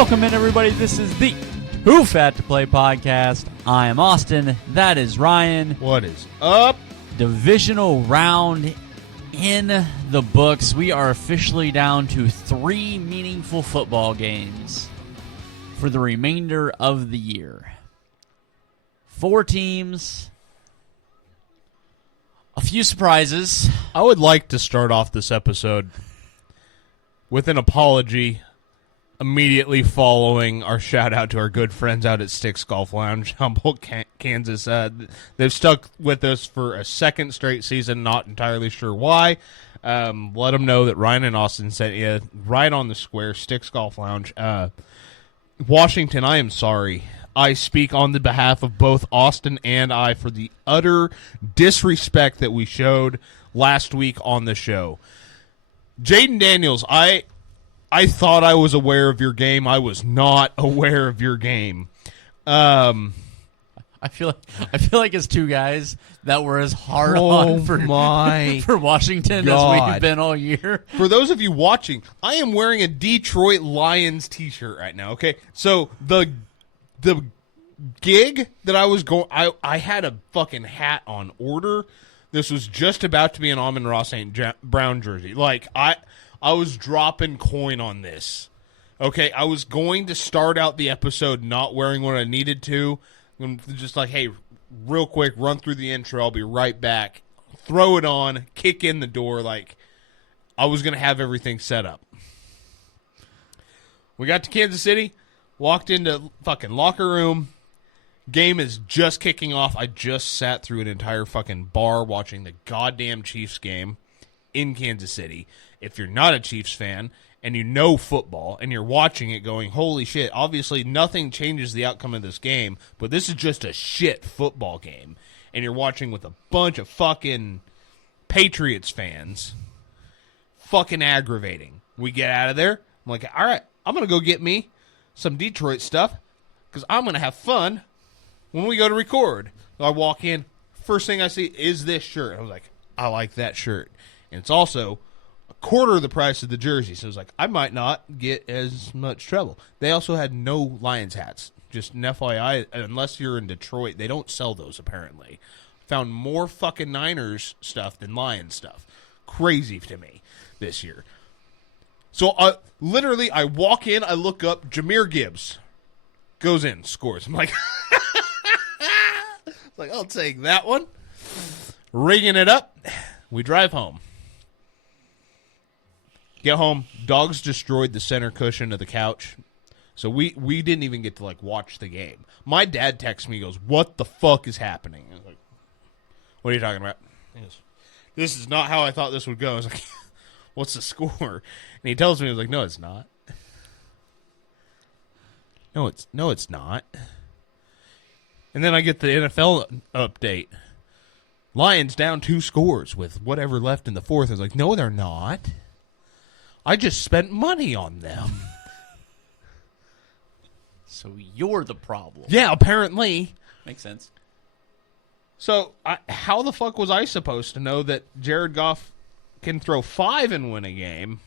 Welcome in, everybody. This is the Who Fat to Play podcast. I am Austin. That is Ryan. What is up? Divisional round in the books. We are officially down to 3 meaningful football games for the remainder of the year. 4 teams. A few surprises. I would like to start off this episode with an apology immediately following our shout out to our good friends out at Sticks Golf Lounge, Humboldt, Kansas. They've stuck with us for a second straight season, not entirely sure why. Let them know that Ryan and Austin sent you right on the square, Sticks Golf Lounge. Washington, I am sorry. I speak on the behalf of both Austin and I for the utter disrespect that we showed last week on the show. Jaden Daniels, I thought I was aware of your game. I was not aware of your game. I feel like it's 2 guys that were as hard on for Washington as we've been all year. For those of you watching, I am wearing a Detroit Lions t-shirt right now. Okay, so the gig that I was going, I had a fucking hat on order. This was just about to be an Amon-Ra St. Brown jersey. Like I was dropping coin on this. Okay, I was going to start out the episode not wearing what I needed to. I'm just like, hey, real quick, run through the intro. I'll be right back. Throw it on, kick in the door. Like, I was going to have everything set up. We got to Kansas City, walked into fucking locker room. Game is just kicking off. I just sat through an entire fucking bar watching the goddamn Chiefs game in Kansas City. If you're not a Chiefs fan and you know football and you're watching it going, holy shit, obviously nothing changes the outcome of this game, but this is just a shit football game. And you're watching with a bunch of fucking Patriots fans. Fucking aggravating. We get out of there. I'm like, all right, I'm going to go get me some Detroit stuff because I'm going to have fun when we go to record. So I walk in, first thing I see is this shirt. I was like, I like that shirt. And it's also a quarter of the price of the jersey. So I was like, I might not get as much trouble. They also had no Lions hats. Just an FYI, unless you're in Detroit, they don't sell those apparently. Found more fucking Niners stuff than Lions stuff. Crazy to me this year. So literally, I walk in, I look up, Jahmyr Gibbs goes in, scores. I'm like, I'll take that one. Rigging it up. We drive home. Get home. Dogs destroyed the center cushion of the couch. So we didn't even get to, like, watch the game. My dad texts me, he goes, what the fuck is happening? I was like, what are you talking about? He goes, this is not how I thought this would go. I was like, what's the score? And he tells me, I was like, no, it's not. No, it's not. And then I get the NFL update. Lions down 2 scores with whatever left in the fourth. I was like, no, they're not. I just spent money on them. So you're the problem. Yeah, apparently. Makes sense. So how the fuck was I supposed to know that Jared Goff can throw 5 and win a game,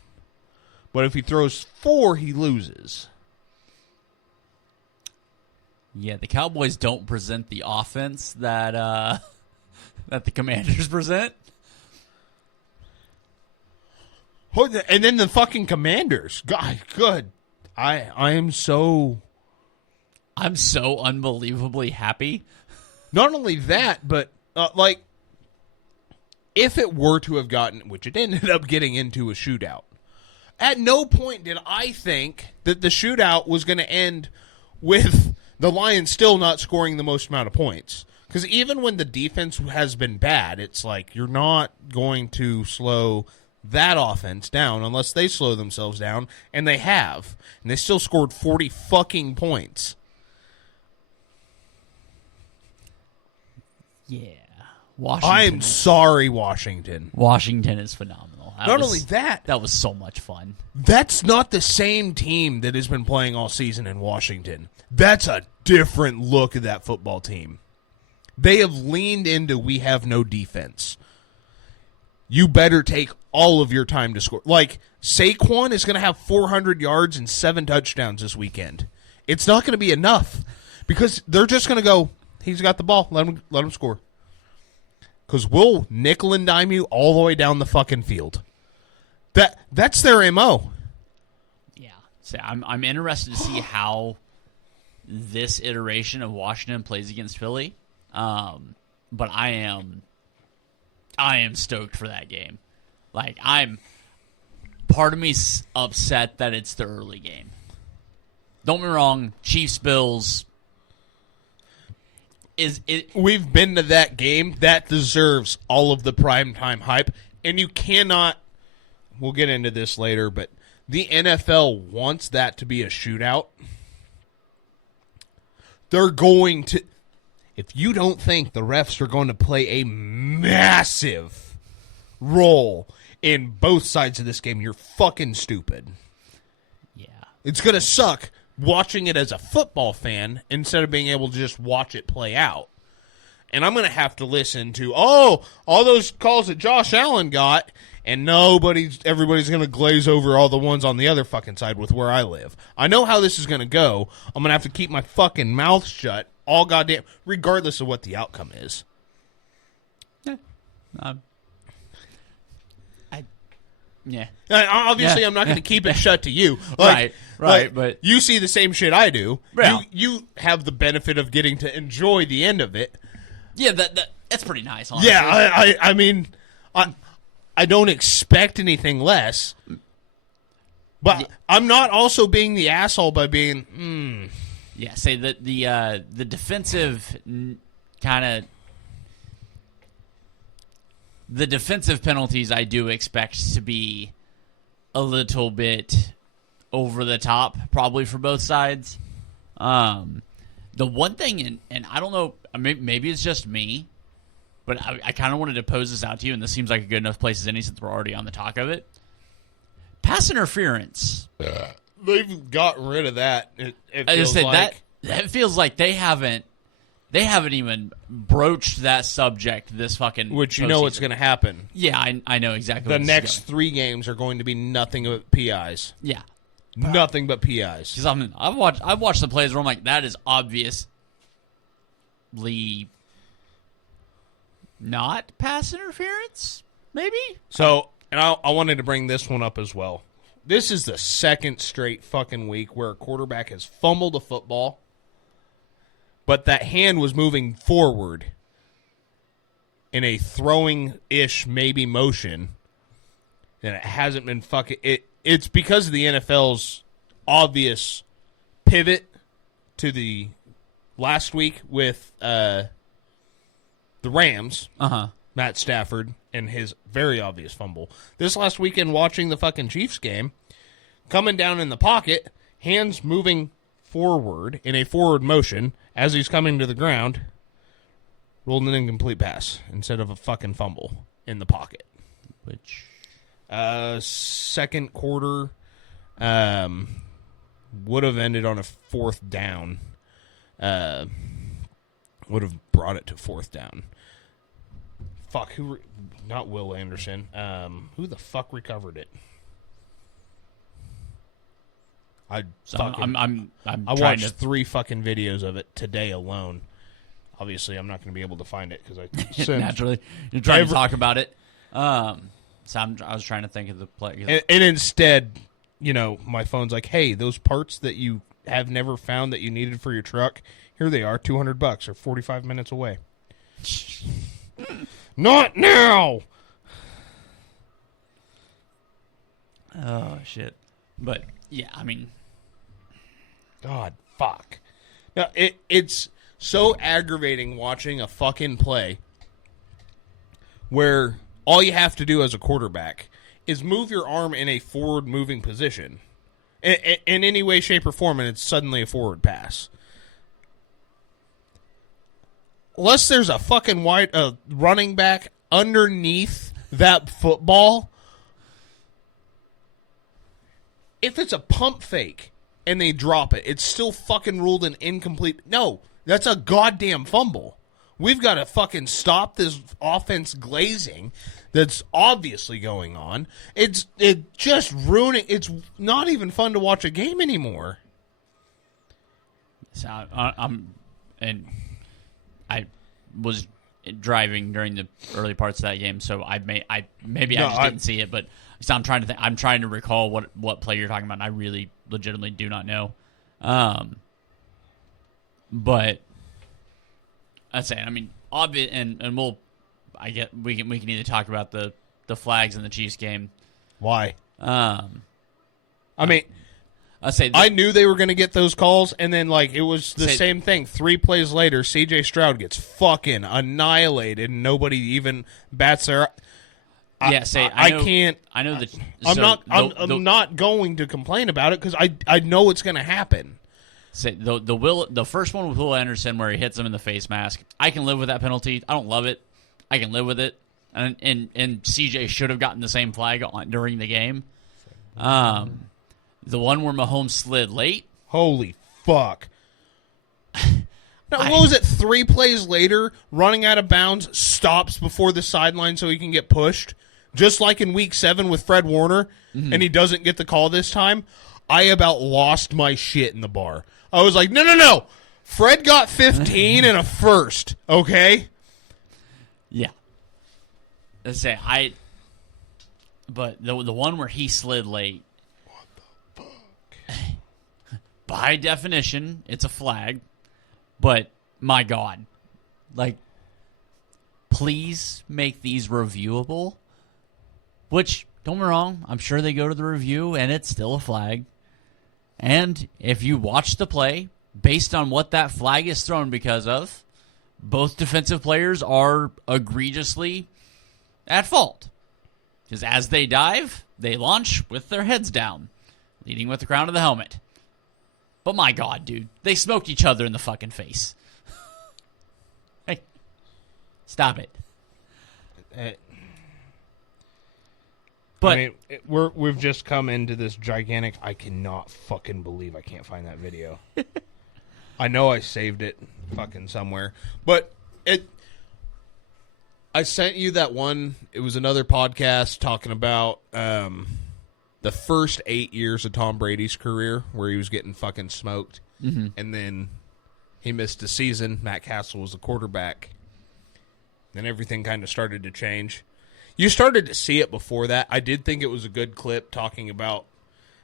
but if he throws 4, he loses? Yeah, the Cowboys don't present the offense that that the Commanders present. And then the fucking Commanders. God, good. I'm so unbelievably happy. Not only that, but like, if it were to have gotten, which it ended up getting into a shootout, at no point did I think that the shootout was going to end with the Lions still not scoring the most amount of points. Because even when the defense has been bad, it's like you're not going to slow that offense down unless they slow themselves down, and they have. And they still scored 40 fucking points. Yeah. Washington. I'm sorry, Washington. Washington is phenomenal. Only that. That was so much fun. That's not the same team that has been playing all season in Washington. That's a different look at that football team. They have leaned into we have no defense. You better take all of your time to score. Like, Saquon is going to have 400 yards and 7 touchdowns this weekend. It's not going to be enough because they're just going to go, he's got the ball, let him score. Because we'll nickel and dime you all the way down the fucking field. That's their MO. Yeah. So I'm interested to see how this iteration of Washington plays against Philly. But I am stoked for that game. Like, part of me's upset that it's the early game. Don't get me wrong, Chiefs Bills We've been to that game. That deserves all of the primetime hype. And you cannot, we'll get into this later, but the NFL wants that to be a shootout. They're going to, if you don't think the refs are going to play a massive role in both sides of this game, you're fucking stupid. Yeah. It's going to suck watching it as a football fan instead of being able to just watch it play out. And I'm going to have to listen to, all those calls that Josh Allen got, and everybody's going to glaze over all the ones on the other fucking side with where I live. I know how this is going to go. I'm going to have to keep my fucking mouth shut all goddamn, regardless of what the outcome is. Yeah. Yeah. Obviously, Yeah. I'm not going to keep it shut to you. Right, but you see the same shit I do. Yeah. You have the benefit of getting to enjoy the end of it. Yeah, that's pretty nice, honestly. Yeah, I mean, I don't expect anything less. But yeah. I'm not also being the asshole by being, Yeah, say that the defensive kind of, the defensive penalties I do expect to be a little bit over the top, probably for both sides. The one thing, and I don't know, maybe it's just me, but I kind of wanted to pose this out to you, and this seems like a good enough place as any since we're already on the talk of it. Pass interference. They've gotten rid of that. It feels that feels like they haven't even broached that subject this fucking Which you know what's going to happen. Yeah, I know exactly. The next 3 games are going to be nothing but PIs. Yeah. Nothing but PIs. Because I've watched the plays where I'm like, that is obviously not pass interference, maybe? So, and I wanted to bring this one up as well. This is the second straight fucking week where a quarterback has fumbled a football, but that hand was moving forward in a throwing-ish maybe motion, and it hasn't been fucking... It's because of the NFL's obvious pivot to the last week with the Rams, Matt Stafford, and his very obvious fumble. This last weekend, watching the fucking Chiefs game, coming down in the pocket, hands moving forward in a forward motion as he's coming to the ground, rolled an incomplete pass instead of a fucking fumble in the pocket. Which... second quarter would have ended on a 4th down. Would have brought it to 4th down. Fuck, not Will Anderson. Who the fuck recovered it? I watched 3 fucking videos of it today alone. Obviously, I'm not going to be able to find it because I sent naturally you're trying to talk about it. So I was trying to think of the play. And instead, my phone's like, hey, those parts that you have never found that you needed for your truck, here they are, $200 or 45 minutes away. Not now! Oh, shit. But, yeah, I mean... God, fuck. Now, it's so aggravating watching a fucking play where... all you have to do as a quarterback is move your arm in a forward-moving position. In any way, shape, or form, and it's suddenly a forward pass. Unless there's a fucking running back underneath that football. If it's a pump fake and they drop it, it's still fucking ruled an incomplete... No, that's a goddamn fumble. We've got to fucking stop this offense glazing that's obviously going on. It just ruining. It's not even fun to watch a game anymore. So I was driving during the early parts of that game, so I just didn't see it. But so I'm trying to think. I'm trying to recall what play you're talking about. And I really, legitimately do not know. But I'd say, I mean, obvious, and we can either talk about the flags in the Chiefs game. Why? I mean, I knew they were going to get those calls, and then it was the same thing. 3 plays later, C.J. Stroud gets fucking annihilated, and nobody even bats their. I can't. I know that. I'm not going to complain about it because I know it's going to happen. Say the first one with Will Anderson where he hits him in the face mask. I can live with that penalty. I don't love it. I can live with it. And CJ should have gotten the same flag during the game. The one where Mahomes slid late. Holy fuck. What was it? 3 plays later, running out of bounds, stops before the sideline so he can get pushed. Just like in Week 7 with Fred Warner, and he doesn't get the call this time. I about lost my shit in the bar. I was like, no. Fred got 15 and a first, okay? Yeah. Let's say but the one where he slid late. What the fuck? By definition, it's a flag. But my God, please make these reviewable. Which, don't get me wrong, I'm sure they go to the review and it's still a flag. And if you watch the play, based on what that flag is thrown because of, both defensive players are egregiously at fault. Because as they dive, they launch with their heads down, leading with the crown of the helmet. But my God, dude, they smoked each other in the fucking face. Hey, stop it. But I mean, we've just come into this gigantic. I cannot fucking believe I can't find that video. I know I saved it fucking somewhere, but I sent you that one. It was another podcast talking about the first 8 years of Tom Brady's career where he was getting fucking smoked, and then he missed a season. Matt Castle was the quarterback. Then everything kind of started to change. You started to see it before that. I did think it was a good clip talking about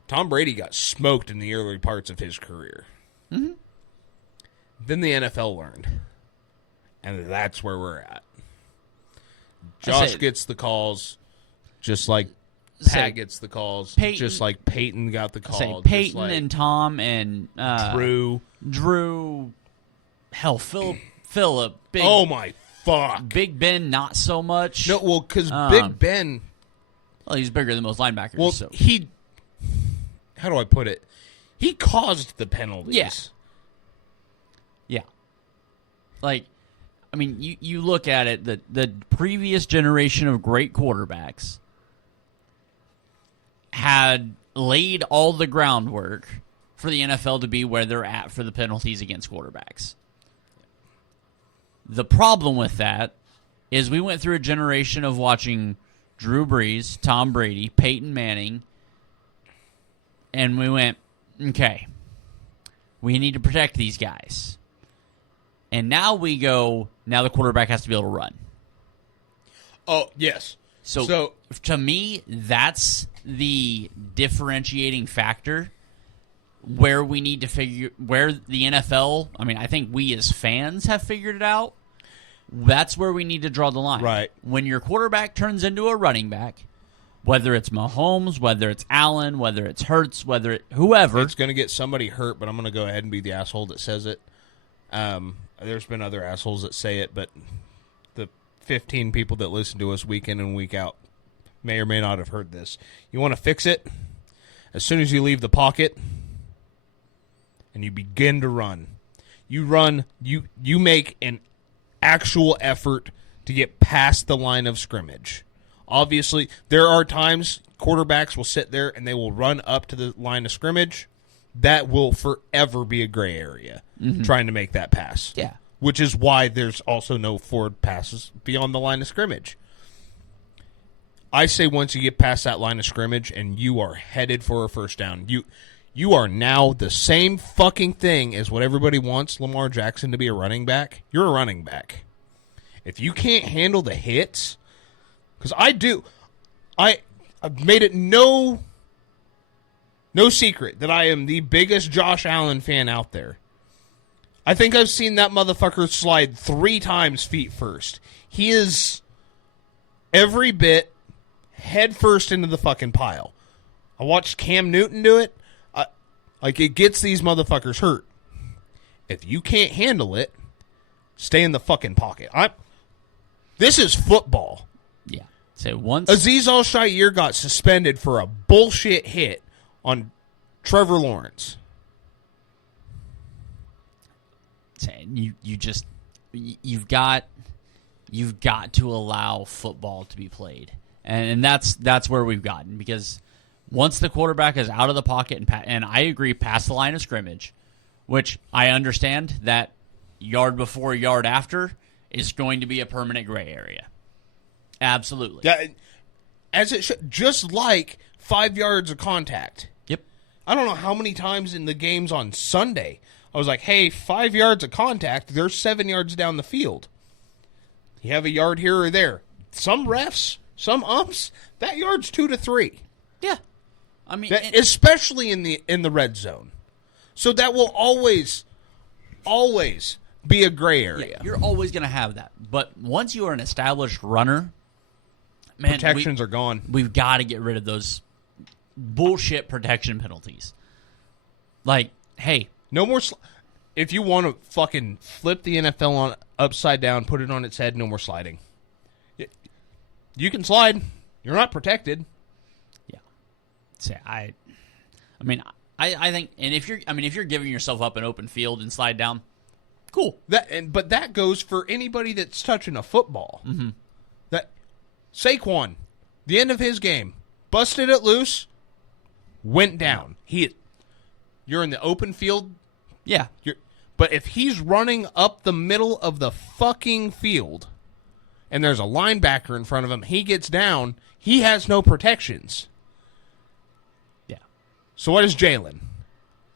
Tom Brady got smoked in the early parts of his career. Mm-hmm. Then the NFL learned. And that's where we're at. Josh gets the calls just like Pat gets the calls. Just like Peyton got the call. Peyton and Tom and Drew. Hell, Philip. Oh, my fuck. Big Ben, not so much. No, well, because Big Ben... Well, he's bigger than most linebackers. Well, so. How do I put it? He caused the penalties. Yeah. I mean, you look at it, the previous generation of great quarterbacks had laid all the groundwork for the NFL to be where they're at for the penalties against quarterbacks. The problem with that is we went through a generation of watching Drew Brees, Tom Brady, Peyton Manning, and we went, okay, we need to protect these guys. And now now the quarterback has to be able to run. Oh, yes. So to me, that's the differentiating factor where we need to where the NFL, I mean, I think we as fans have figured it out. That's where we need to draw the line. Right. When your quarterback turns into a running back, whether it's Mahomes, whether it's Allen, whether it's Hurts, whoever. It's going to get somebody hurt, but I'm going to go ahead and be the asshole that says it. There's been other assholes that say it, but the 15 people that listen to us week in and week out may or may not have heard this. You want to fix it? As soon as you leave the pocket and you begin to run, you make an actual effort to get past the line of scrimmage. Obviously, there are times quarterbacks will sit there and they will run up to the line of scrimmage. That will forever be a gray area, trying to make that pass. Yeah. which is why there's also no forward passes beyond the line of scrimmage. I say once you get past that line of scrimmage and you are headed for a first down, you are now the same fucking thing as what everybody wants Lamar Jackson to be, a running back. You're a running back. If you can't handle the hits, because I've made it no secret that I am the biggest Josh Allen fan out there. I think I've seen that motherfucker slide 3 times feet first. He is every bit head first into the fucking pile. I watched Cam Newton do it. It gets these motherfuckers hurt. If you can't handle it, stay in the fucking pocket. This is football. Yeah. So once Azeez Al-Shaair got suspended for a bullshit hit on Trevor Lawrence. You've got to allow football to be played, and that's where we've gotten, because once the quarterback is out of the pocket and I agree past the line of scrimmage, which I understand that yard before yard after is going to be a permanent gray area. Absolutely. As it should, just like 5 yards of contact. Yep. I don't know how many times in the games on Sunday I was like, hey, 5 yards of contact, they're 7 yards down the field. You have a yard here or there. Some refs, some umps, that yard's 2 to 3. Yeah. I mean, especially in the red zone. So that will always be a gray area. Yeah, you're always going to have that. But once you are an established runner, man, protections are gone. We've got to get rid of those bullshit protection penalties. Like, hey, no more. If you want to fucking flip the NFL on upside down, put it on its head, no more sliding. You can slide. You're not protected. Yeah. So I think, and if you're giving yourself up an open field and slide down, cool. But that goes for anybody that's touching a football. Mm-hmm. That Saquon, the end of his game, busted it loose, went down. You're in the open field. Yeah. But if he's running up the middle of the fucking field and there's a linebacker in front of him, he gets down, he has no protections. Yeah. So what is Jalen?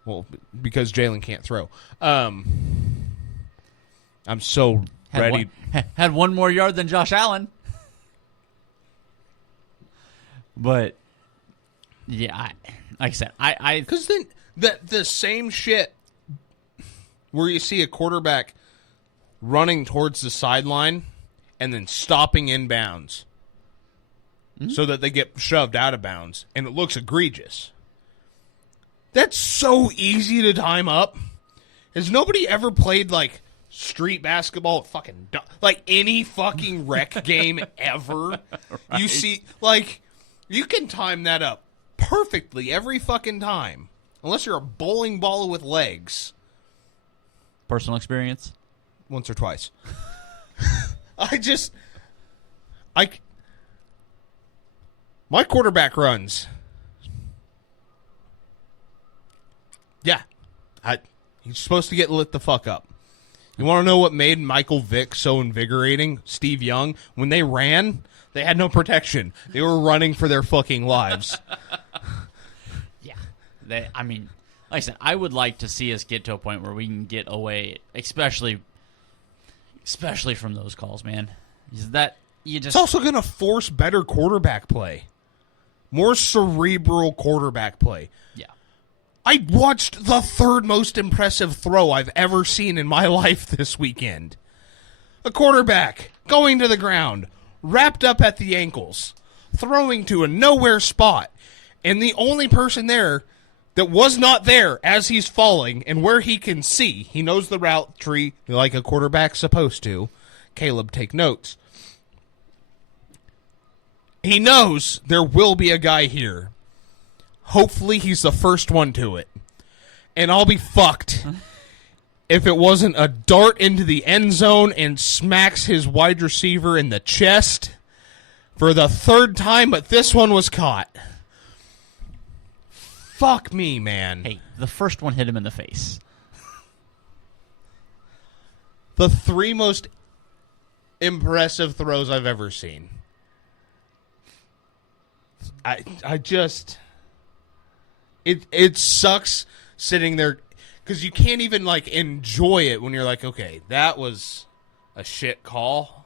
Well, because Jalen can't throw. I'm so ready. Had one more yard than Josh Allen. But, yeah, like I said, because then the same shit where you see a quarterback running towards the sideline and then stopping in bounds so that they get shoved out of bounds, and it looks egregious. That's so easy to time up. Has nobody ever played, like, street basketball at like any fucking rec game ever? Right. You see, like, you can time that up perfectly every fucking time. Unless you're a bowling ball with legs. Personal experience? Once or twice. My quarterback runs. Yeah. He's supposed to get lit the fuck up. You want to know what made Michael Vick so invigorating? Steve Young, when they ran, they had no protection. They were running for their fucking lives. Yeah. Like I said, I would like to see us get to a point where we can get away, especially from those calls, man. It's also going to force better quarterback play. More cerebral quarterback play. Yeah. I watched the third most impressive throw I've ever seen in my life this weekend. A quarterback going to the ground, wrapped up at the ankles, throwing to a nowhere spot, and the only person there that was not there as he's falling and where he can see, he knows the route tree like a quarterback's supposed to. Caleb, take notes. He knows there will be a guy here. Hopefully he's the first one to it. And I'll be fucked if it wasn't a dart into the end zone and smacks his wide receiver in the chest for the third time, but this one was caught. Fuck me, man. Hey, the first one hit him in the face. the 3 most impressive throws I've ever seen. I just it sucks sitting there because you can't even like enjoy it when you're like, okay, that was a shit call.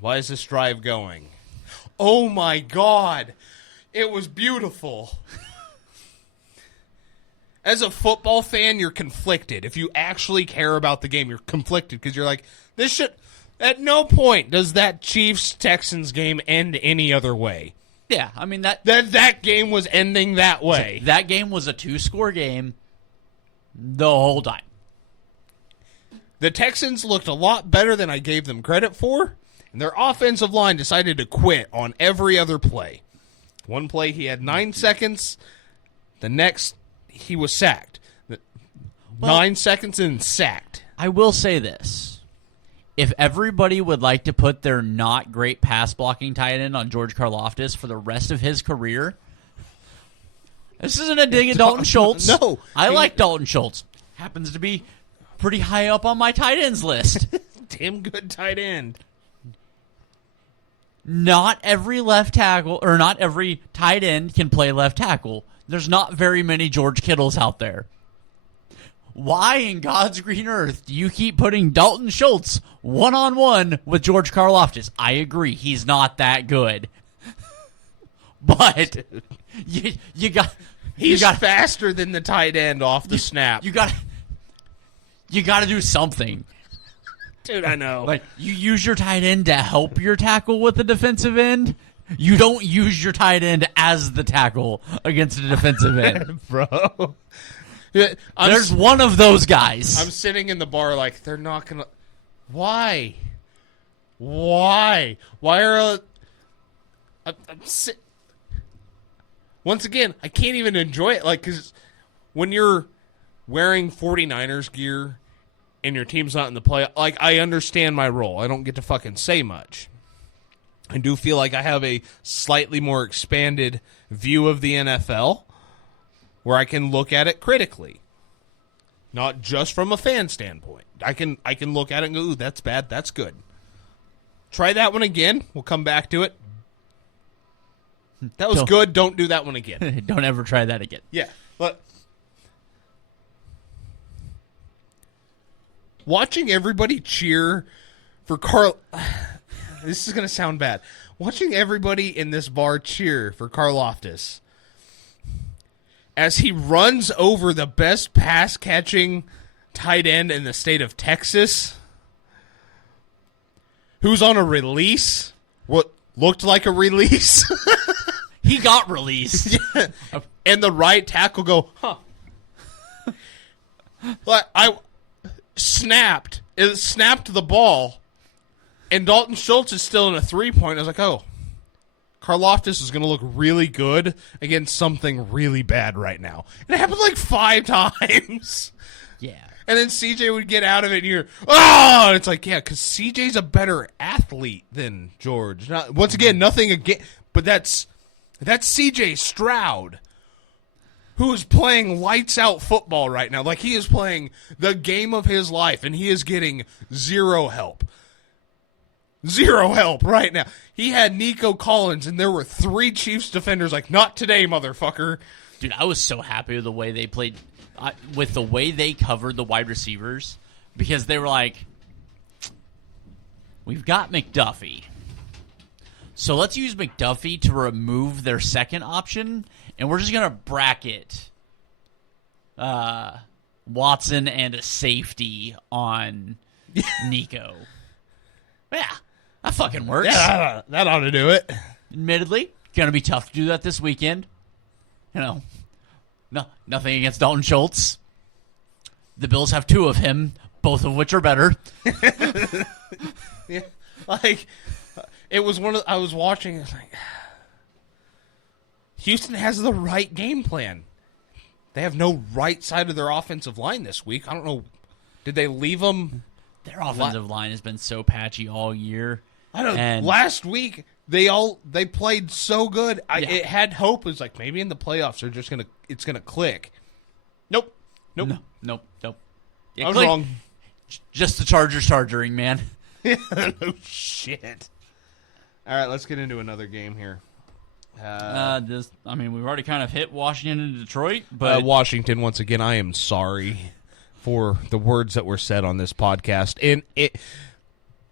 Why is this drive going? Oh my God, it was beautiful. As a football fan, you're conflicted. If you actually care about the game, you're conflicted because you're like, this should. At no point does that Chiefs-Texans game end any other way. Yeah, I mean that game was ending that way. That game was a 2-score game the whole time. The Texans looked a lot better than I gave them credit for, and their offensive line decided to quit on every other play. One play he had 9 seconds. The next he was sacked. 9 seconds and sacked. I will say this. If everybody would like to put their not great pass blocking tight end on George Karlaftis for the rest of his career, this isn't a dig at Dalton Schultz. No. I like Dalton Schultz. Happens to be pretty high up on my tight ends list. Damn good tight end. Not every left tackle, or not every tight end can play left tackle. There's not very many George Kittles out there. Why in God's green earth do you keep putting Dalton Schultz one-on-one with George Karlaftis? I agree, he's not that good. But you got faster than the tight end off the snap. You got to do something. Dude, I know. Like, you use your tight end to help your tackle with the defensive end. You don't use your tight end as the tackle against the defensive end. Bro. There's one of those guys. I'm sitting in the bar like, they're not going to... Why? Why are... Once again, I can't even enjoy it. Like, because when you're wearing 49ers gear and your team's not in the play, like, I understand my role. I don't get to fucking say much. I do feel like I have a slightly more expanded view of the NFL where I can look at it critically, not just from a fan standpoint. I can look at it and go, ooh, that's bad, that's good. Try that one again. We'll come back to it. That was good. Don't do that one again. Don't ever try that again. Yeah, but watching everybody cheer for Carl... This is going to sound bad. Watching everybody in this bar cheer for Karlaftis as he runs over the best pass-catching tight end in the state of Texas, who's on a release, what looked like a release. He got released. Yeah. And the right tackle go, huh. Like, I snapped. It snapped the ball, and Dalton Schultz is still in a 3-point. I was like, oh. Karlaftis is going to look really good against something really bad right now. And it happened like 5 times. Yeah. And then CJ would get out of it and you're, oh! And it's like, yeah, because CJ's a better athlete than George. Once again, nothing again, but that's CJ Stroud, who is playing lights out football right now. Like, he is playing the game of his life, and he is getting zero help. Zero help right now. He had Nico Collins, and there were 3 Chiefs defenders like, not today, motherfucker. Dude, I was so happy with the way they played, with the way they covered the wide receivers, because they were like, we've got McDuffie. So let's use McDuffie to remove their second option, and we're just going to bracket Watson and a safety on Nico. Yeah, that fucking works. Yeah, that ought to do it. Admittedly, going to be tough to do that this weekend. You know, no, nothing against Dalton Schultz. The Bills have 2 of him, both of which are better. Yeah, like, it was one of I was watching. It's like, Houston has the right game plan. They have no right side of their offensive line this week. I don't know. Did they leave them? Their offensive line has been so patchy all year. I don't know. And last week they played so good. It had hope. It was like maybe in the playoffs it's gonna click. Nope. No. I was clicked. wrong. Just the Chargers chargering, man. No shit. All right, let's get into another game here. We've already kind of hit Washington and Detroit, but Washington, once again, I am sorry for the words that were said on this podcast. And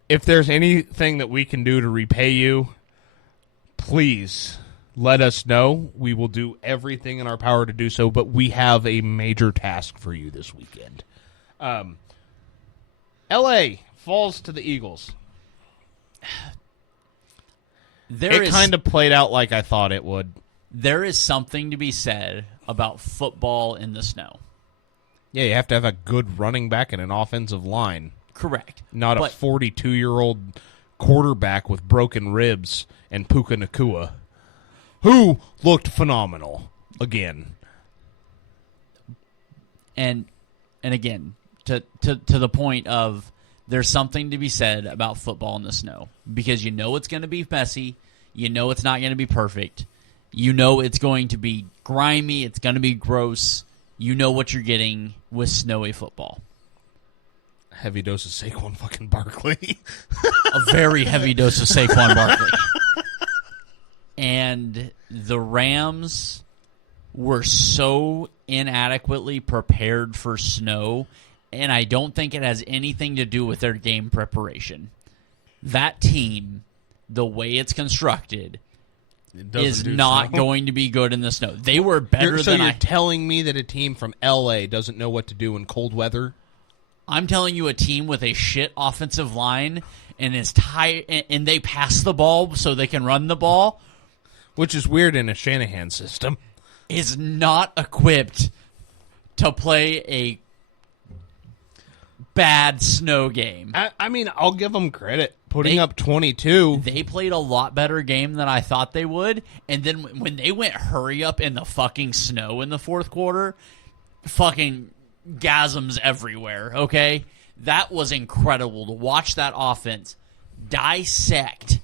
if there's anything that we can do to repay you, please let us know. We will do everything in our power to do so, but we have a major task for you this weekend. L.A. falls to the Eagles. It kind of played out like I thought it would. There is something to be said about football in the snow. Yeah, you have to have a good running back and an offensive line. Correct. Not a 42-year-old quarterback with broken ribs and Puka Nakua, who looked phenomenal again. And again, to the point of there's something to be said about football in the snow because you know it's going to be messy, you know it's not going to be perfect, you know it's going to be grimy, it's going to be gross, you know what you're getting with snowy football. Heavy dose of Saquon fucking Barkley. A very heavy dose of Saquon Barkley. And the Rams were so inadequately prepared for snow, and I don't think it has anything to do with their game preparation. That team, the way it's constructed, is not going to be good in the snow. They were better than you're telling me that a team from L.A. doesn't know what to do in cold weather? I'm telling you a team with a shit offensive line and is tired, and they pass the ball so they can run the ball, which is weird in a Shanahan system, is not equipped to play a bad snow game. I mean, I'll give them credit. Putting up 22. They played a lot better game than I thought they would, and then when they went hurry up in the fucking snow in the fourth quarter, fucking gasms everywhere, okay? That was incredible to watch that offense dissect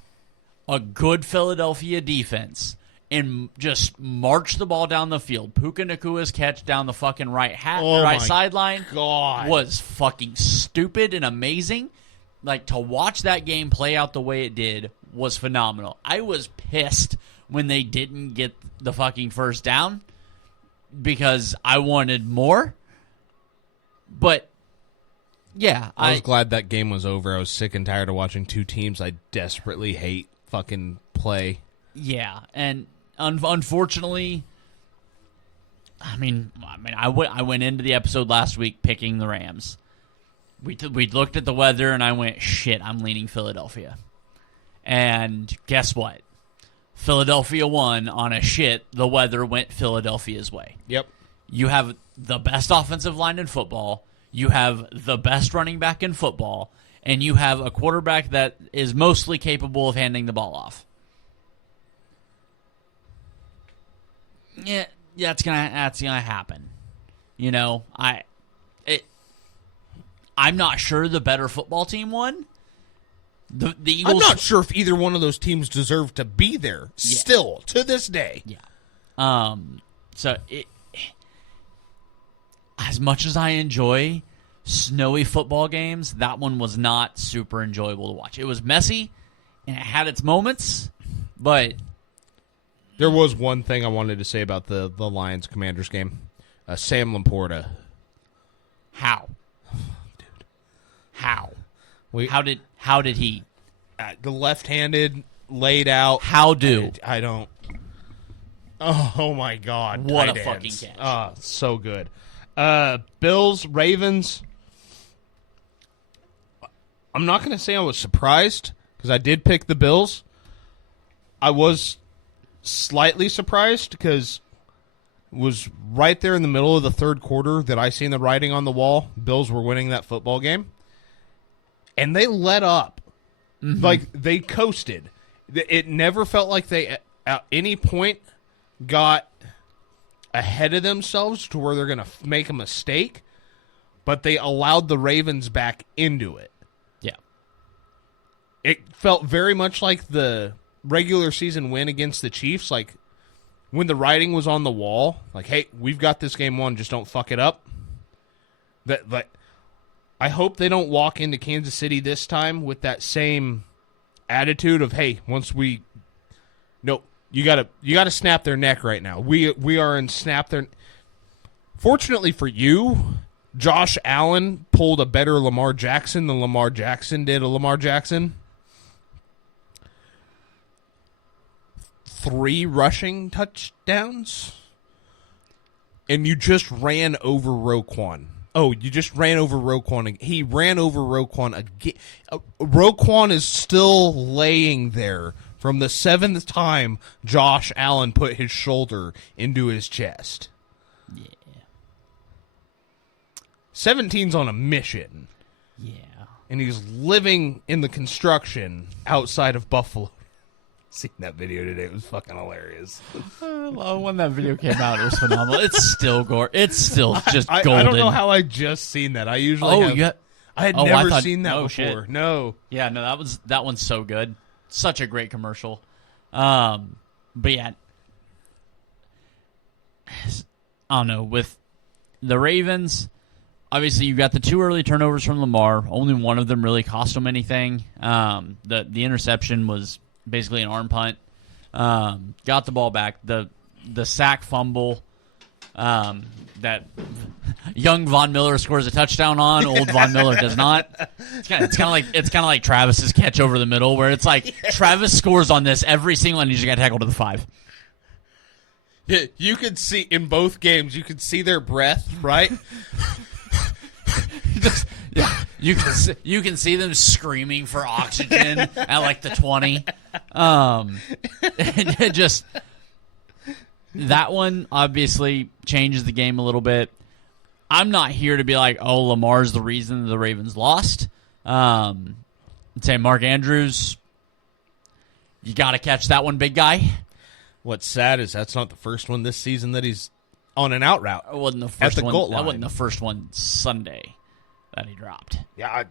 a good Philadelphia defense and just march the ball down the field. Puka Nakua's catch down the fucking right sideline was fucking stupid and amazing. Like, to watch that game play out the way it did was phenomenal. I was pissed when they didn't get the fucking first down because I wanted more. But, yeah. I was glad that game was over. I was sick and tired of watching two teams I desperately hate fucking play. Yeah, and unfortunately, I went into the episode last week picking the Rams. We looked at the weather, and I went, shit, I'm leaning Philadelphia. And guess what? Philadelphia won on a shit. The weather went Philadelphia's way. Yep. You have the best offensive line in football. You have the best running back in football. And you have a quarterback that is mostly capable of handing the ball off. Yeah, that's gonna happen. You know, I'm not sure the better football team won. The Eagles. I'm not sure if either one of those teams deserve to be there. Yeah. Still to this day. Yeah. As much as I enjoy snowy football games, that one was not super enjoyable to watch. It was messy and it had its moments, but there was one thing I wanted to say about the Lions Commanders game. Sam Laporta. How? Dude. How? How did he? The left-handed laid out. How do? I don't. Oh my God! What a fucking catch! So good. Bills, Ravens. I'm not going to say I was surprised because I did pick the Bills. I was slightly surprised because it was right there in the middle of the third quarter that I seen the writing on the wall. Bills were winning that football game. And they let up. Mm-hmm. Like, they coasted. It never felt like they, at any point, got ahead of themselves to where they're going to make a mistake. But they allowed the Ravens back into it. Yeah. It felt very much like the regular season win against the Chiefs. Like, when the writing was on the wall, like, hey, we've got this game won, just don't fuck it up. That, like, I hope they don't walk into Kansas City this time with that same attitude of, hey, no, you gotta snap their neck right now. We are in snap their. Fortunately for you, Josh Allen pulled a better Lamar Jackson than Lamar Jackson did a Lamar Jackson. 3 rushing touchdowns, and you just ran over Roquan. Oh, you just ran over Roquan. He ran over Roquan again. Roquan is still laying there from the 7th time Josh Allen put his shoulder into his chest. Yeah. 17's on a mission. Yeah. And he's living in the construction outside of Buffalo. Seen that video today. It was fucking hilarious. Well, when that video came out, it was phenomenal. It's still It's still just golden. I don't know how I just seen that. I usually I had never seen that before. Shit. No. Yeah, no, that one's so good. Such a great commercial. But yeah, I don't know. With the Ravens, obviously you've got the 2 early turnovers from Lamar. Only one of them really cost them anything. The interception was basically an arm punt. Got the ball back. The sack fumble that young Von Miller scores a touchdown on. Old Von Miller does not. It's kind of like Travis's catch over the middle, where it's like Travis scores on this every single, and he just got tackled to the 5. Yeah, you could see in both games. You could see their breath, right? Yeah, you can see them screaming for oxygen at like the 20. And it just that one obviously changes the game a little bit. I'm not here to be like, oh, Lamar's the reason the Ravens lost. I'd say Mark Andrews, you got to catch that one, big guy. What's sad is that's not the first one this season that he's on an out route. It wasn't the first at the one. goal line. That wasn't the first one Sunday that he dropped. Yeah,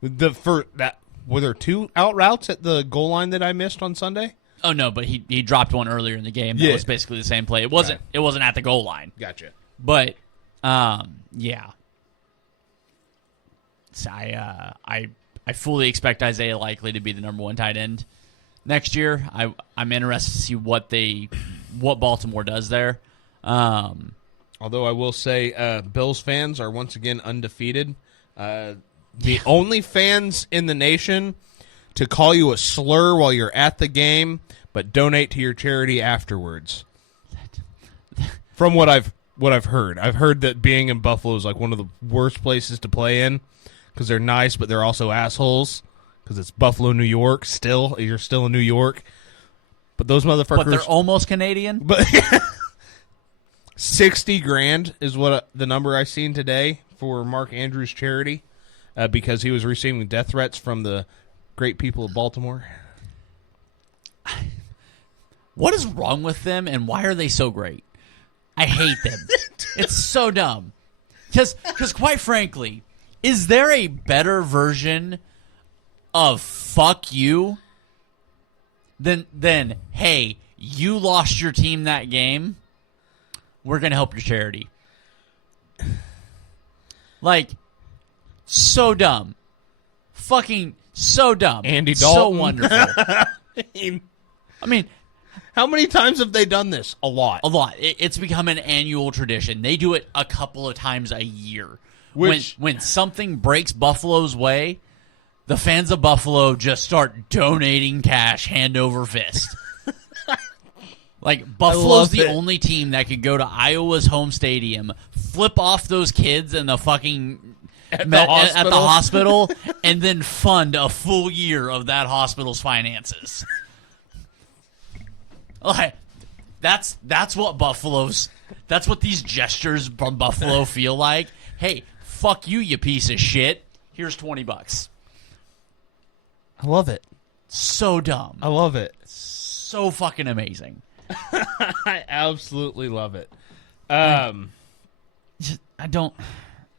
were there 2 out routes at the goal line that I missed on Sunday? Oh no, but he dropped one earlier in the game. That was basically the same play. It wasn't. It wasn't at the goal line. Gotcha. But yeah. So I fully expect Isaiah Likely to be the number 1 tight end next year. I'm interested to see what Baltimore does there. Although I will say, Bills fans are once again undefeated. The only fans in the nation to call you a slur while you're at the game, but donate to your charity afterwards. From what I've heard, I've heard that being in Buffalo is like one of the worst places to play in because they're nice, but they're also assholes. Because it's Buffalo, New York. Still, you're still in New York, but those motherfuckers. But they're almost Canadian. But $60,000 is what the number I seen today for Mark Andrews' charity, because he was receiving death threats from the great people of Baltimore. What is wrong with them, and why are they so great? I hate them. It's so dumb. Because quite frankly, is there a better version of fuck you than hey, you lost your team that game, we're going to help your charity? Like, so dumb. Fucking so dumb. Andy Dalton. So wonderful. I mean, how many times have they done this? A lot. A lot. It's become an annual tradition. They do it a couple of times a year. When something breaks Buffalo's way, the fans of Buffalo just start donating cash hand over fist. Like, Buffalo's the only team that could go to Iowa's home stadium, flip off those kids in the fucking at the hospital, and then fund a full year of that hospital's finances. Like, that's what these gestures from Buffalo feel like. Hey, fuck you, you piece of shit. Here's $20. I love it. So dumb. I love it. So fucking amazing. I absolutely love it. I don't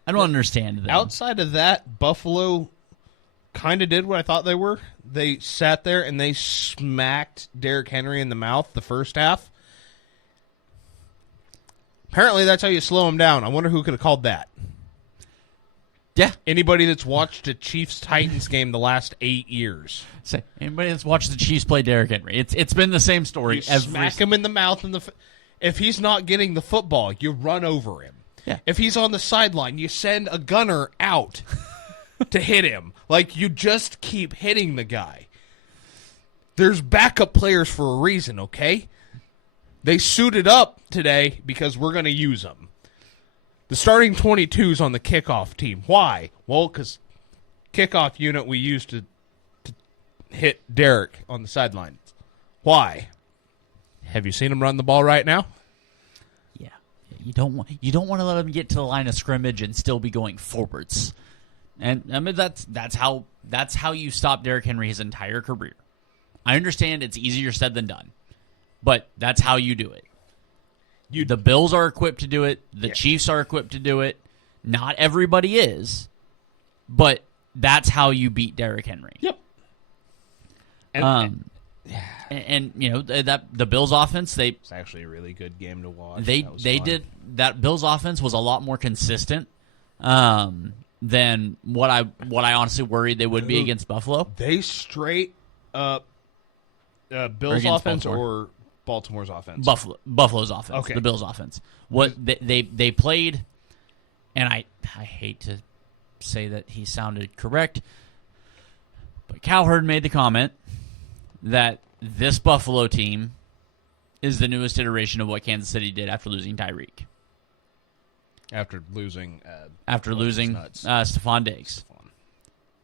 understand them. Outside of that, Buffalo kind of did what I thought they were. They sat there and they smacked Derrick Henry in the mouth the first half. Apparently, that's how you slow him down. I wonder who could have called that. Yeah. Anybody that's watched a Chiefs-Titans game the last 8 years. Say, anybody that's watched the Chiefs play Derrick Henry, it's been the same story. You smack him in the mouth. If he's not getting the football, you run over him. Yeah. If he's on the sideline, you send a gunner out to hit him. Like, you just keep hitting the guy. There's backup players for a reason, okay? They suited up today because we're going to use them. The starting 22's on the kickoff team. Why? Well, because kickoff unit we used to hit Derek on the sideline. Why? Have you seen him run the ball right now? Yeah. You don't want to let him get to the line of scrimmage and still be going forwards. And I mean that's how you stop Derrick Henry his entire career. I understand it's easier said than done, but that's how you do it. The Bills are equipped to do it. The Chiefs are equipped to do it. Not everybody is, but that's how you beat Derrick Henry. Yep. And you know that the Bills offense, it's actually a really good game to watch. They did that. Bills offense was a lot more consistent than what I honestly worried they would be against Buffalo. They straight up Bills offense or Baltimore's offense? Buffalo's offense. Okay. The Bills offense. What they played, and I hate to say that he sounded correct, but Cowherd made the comment that this Buffalo team is the newest iteration of what Kansas City did after losing Tyreek. After losing Stephon Diggs.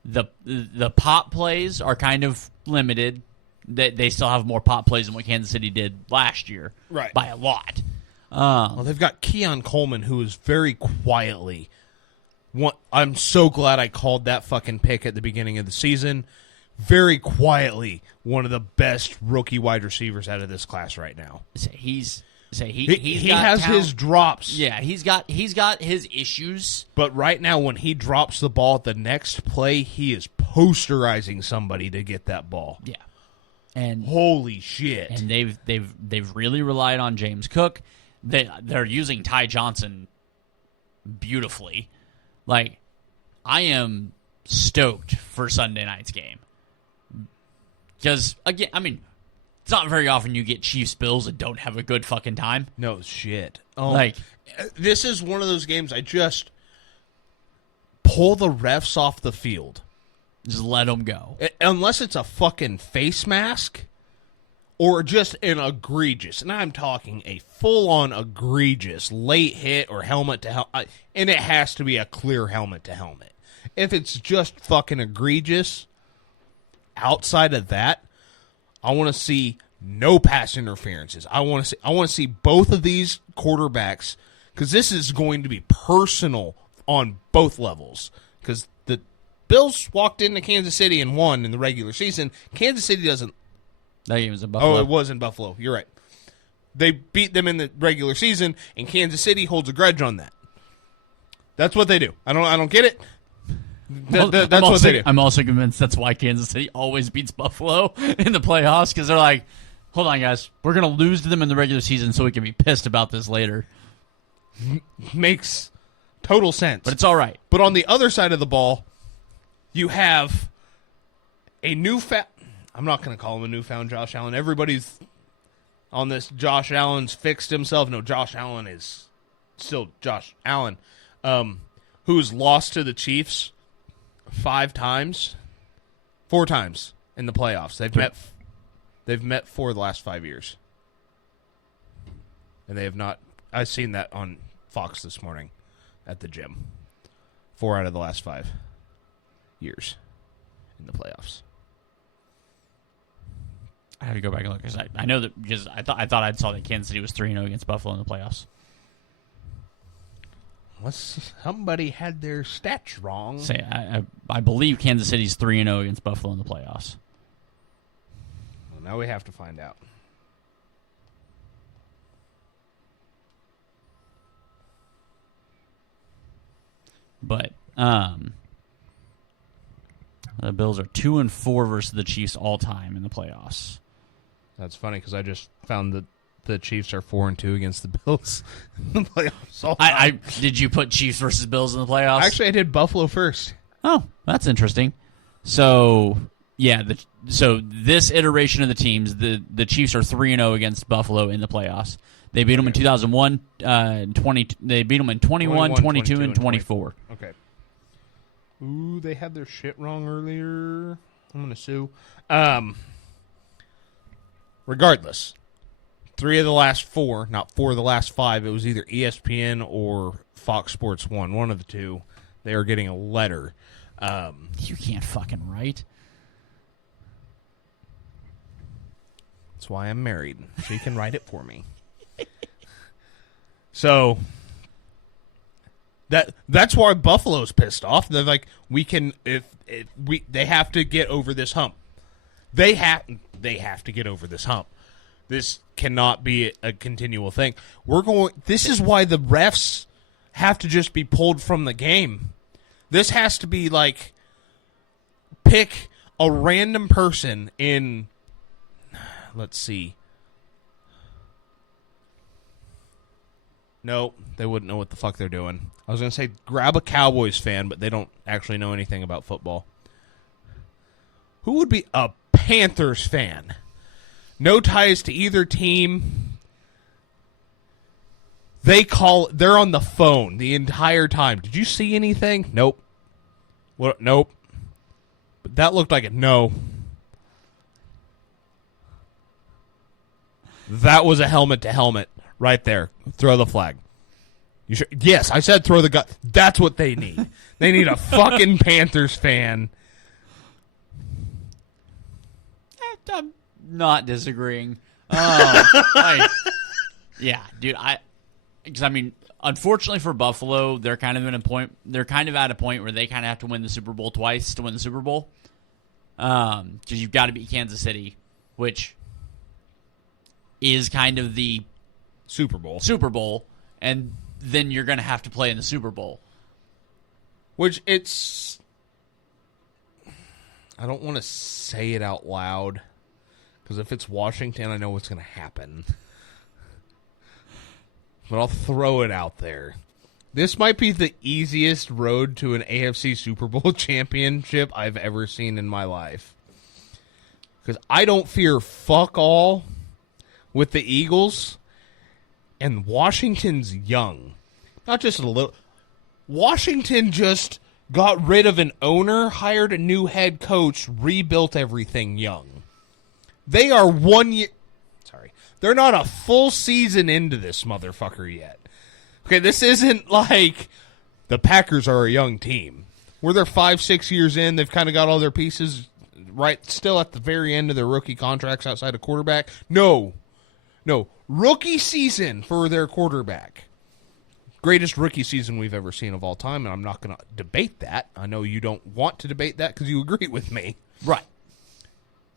The pop plays are kind of limited. They still have more pop plays than what Kansas City did last year, right? By a lot. Well, they've got Keon Coleman, who is very quietly. I'm so glad I called that fucking pick at the beginning of the season. Very quietly, one of the best rookie wide receivers out of this class right now. He has talent. His drops. Yeah, he's got his issues. But right now, when he drops the ball at the next play, he is posterizing somebody to get that ball. Yeah. And holy shit! And they've really relied on James Cook. They're using Ty Johnson beautifully. Like, I am stoked for Sunday night's game because again, I mean, it's not very often you get Chiefs Bills and don't have a good fucking time. No shit. This is one of those games I just pull the refs off the field. Just let them go. Unless it's a fucking face mask or just an egregious, and I'm talking a full-on egregious late hit or helmet to helmet, and it has to be a clear helmet to helmet. If it's just fucking egregious, outside of that, I want to see no pass interferences. I want to see both of these quarterbacks, because this is going to be personal on both levels, because the Bills walked into Kansas City and won in the regular season. Kansas City doesn't. That game was in Buffalo. Oh, it was in Buffalo. You're right. They beat them in the regular season, and Kansas City holds a grudge on that. That's what they do. I don't get it. That's what they do. I'm also convinced that's why Kansas City always beats Buffalo in the playoffs, because they're like, hold on, guys. We're going to lose to them in the regular season so we can be pissed about this later. Makes total sense. But it's all right. But on the other side of the ball, you have a I'm not going to call him a newfound Josh Allen. Everybody's on this Josh Allen's fixed himself. No, Josh Allen is still Josh Allen, who's lost to the Chiefs 4 times in the playoffs. They've met 4 of the last 5 years. And they have not. I've seen that on Fox this morning at the gym. 4 out of the last 5 years in the playoffs. I have to go back and look, because I know that, because I thought I saw that Kansas City was 3-0 against Buffalo in the playoffs. Somebody had their stats wrong. I believe Kansas City's 3-0 against Buffalo in the playoffs. Well, now we have to find out. But the Bills are 2-4 versus the Chiefs all time in the playoffs. That's funny, because I just found the the Chiefs are 4-2 against the Bills in the playoffs. I did you put Chiefs versus Bills in the playoffs? Actually, I did Buffalo first. Oh, that's interesting. So yeah, so this iteration of the teams, the Chiefs are 3-0 against Buffalo in the playoffs. They beat them in 2001, 20. They beat them in 21, 22, and 24. Okay. Ooh, they had their shit wrong earlier. I'm gonna sue. Regardless, 3 of the last 4, not 4 of the last 5. It was either ESPN or Fox Sports 1, one of the two. They are getting a letter. You can't fucking write. That's why I'm married. She can write it for me. So that's why Buffalo's pissed off. They're like, we can they have to get over this hump. They have to get over this hump. This cannot be a continual thing. This is why the refs have to just be pulled from the game. This has to be like, pick a random person in, let's see. No, they wouldn't know what the fuck they're doing. I was going to say grab a Cowboys fan, but they don't actually know anything about football. Who would be a Panthers fan? No ties to either team. They're on the phone the entire time. Did you see anything? Nope. What? Nope. But that looked like a no. That was a helmet to helmet right there. Throw the flag. You sure? Yes, I said throw the gun. That's what they need. They need a fucking Panthers fan. I'm not disagreeing. Yeah, dude. Because I mean, unfortunately for Buffalo, they're kind of at a point where they kind of have to win the Super Bowl twice to win the Super Bowl. Because you've got to beat Kansas City, which is kind of the Super Bowl, and then you're going to have to play in the Super Bowl. Which it's, I don't want to say it out loud, because if it's Washington, I know what's going to happen. But I'll throw it out there. This might be the easiest road to an AFC Super Bowl championship I've ever seen in my life. Because I don't fear fuck all with the Eagles, and Washington's young. Not just a little. Washington just got rid of an owner, hired a new head coach, rebuilt everything young. They are 1 year... Sorry. They're not a full season into this motherfucker yet. Okay, this isn't like the Packers are a young team. Where they're 5-6 years in, they've kind of got all their pieces right, still at the very end of their rookie contracts outside of quarterback. No. Rookie season for their quarterback. Greatest rookie season we've ever seen of all time, and I'm not going to debate that. I know you don't want to debate that because you agree with me. Right.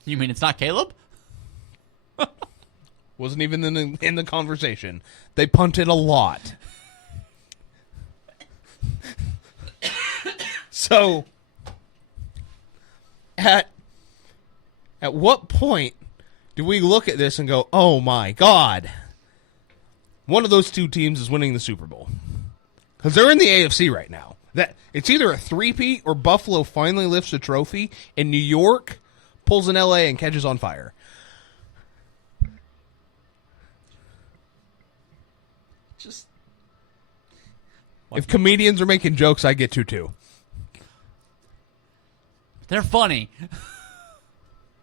You mean it's not Caleb? Wasn't even in the conversation. They punted a lot. So, at what point do we look at this and go, oh my God, one of those two teams is winning the Super Bowl? Because they're in the AFC right now. That it's either a three-peat or Buffalo finally lifts a trophy and New York pulls an LA and catches on fire. Just if comedians are making jokes, I get to too. They're funny.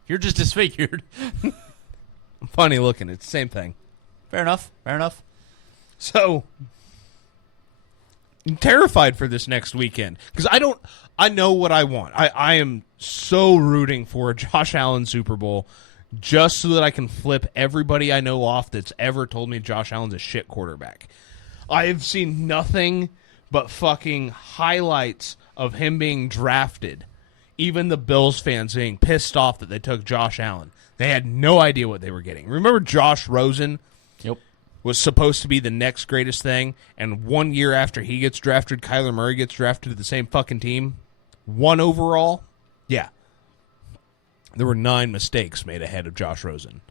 You're just disfigured. I'm funny looking. It's the same thing. Fair enough. So, I'm terrified for this next weekend because I know what I want. I am so rooting for a Josh Allen Super Bowl just so that I can flip everybody I know off that's ever told me Josh Allen's a shit quarterback. I have seen nothing but fucking highlights of him being drafted. Even the Bills fans being pissed off that they took Josh Allen. They had no idea what they were getting. Remember Josh Rosen? Yep. Was supposed to be the next greatest thing, and 1 year after he gets drafted, Kyler Murray gets drafted to the same fucking team. 1 overall? Yeah. There were 9 mistakes made ahead of Josh Rosen.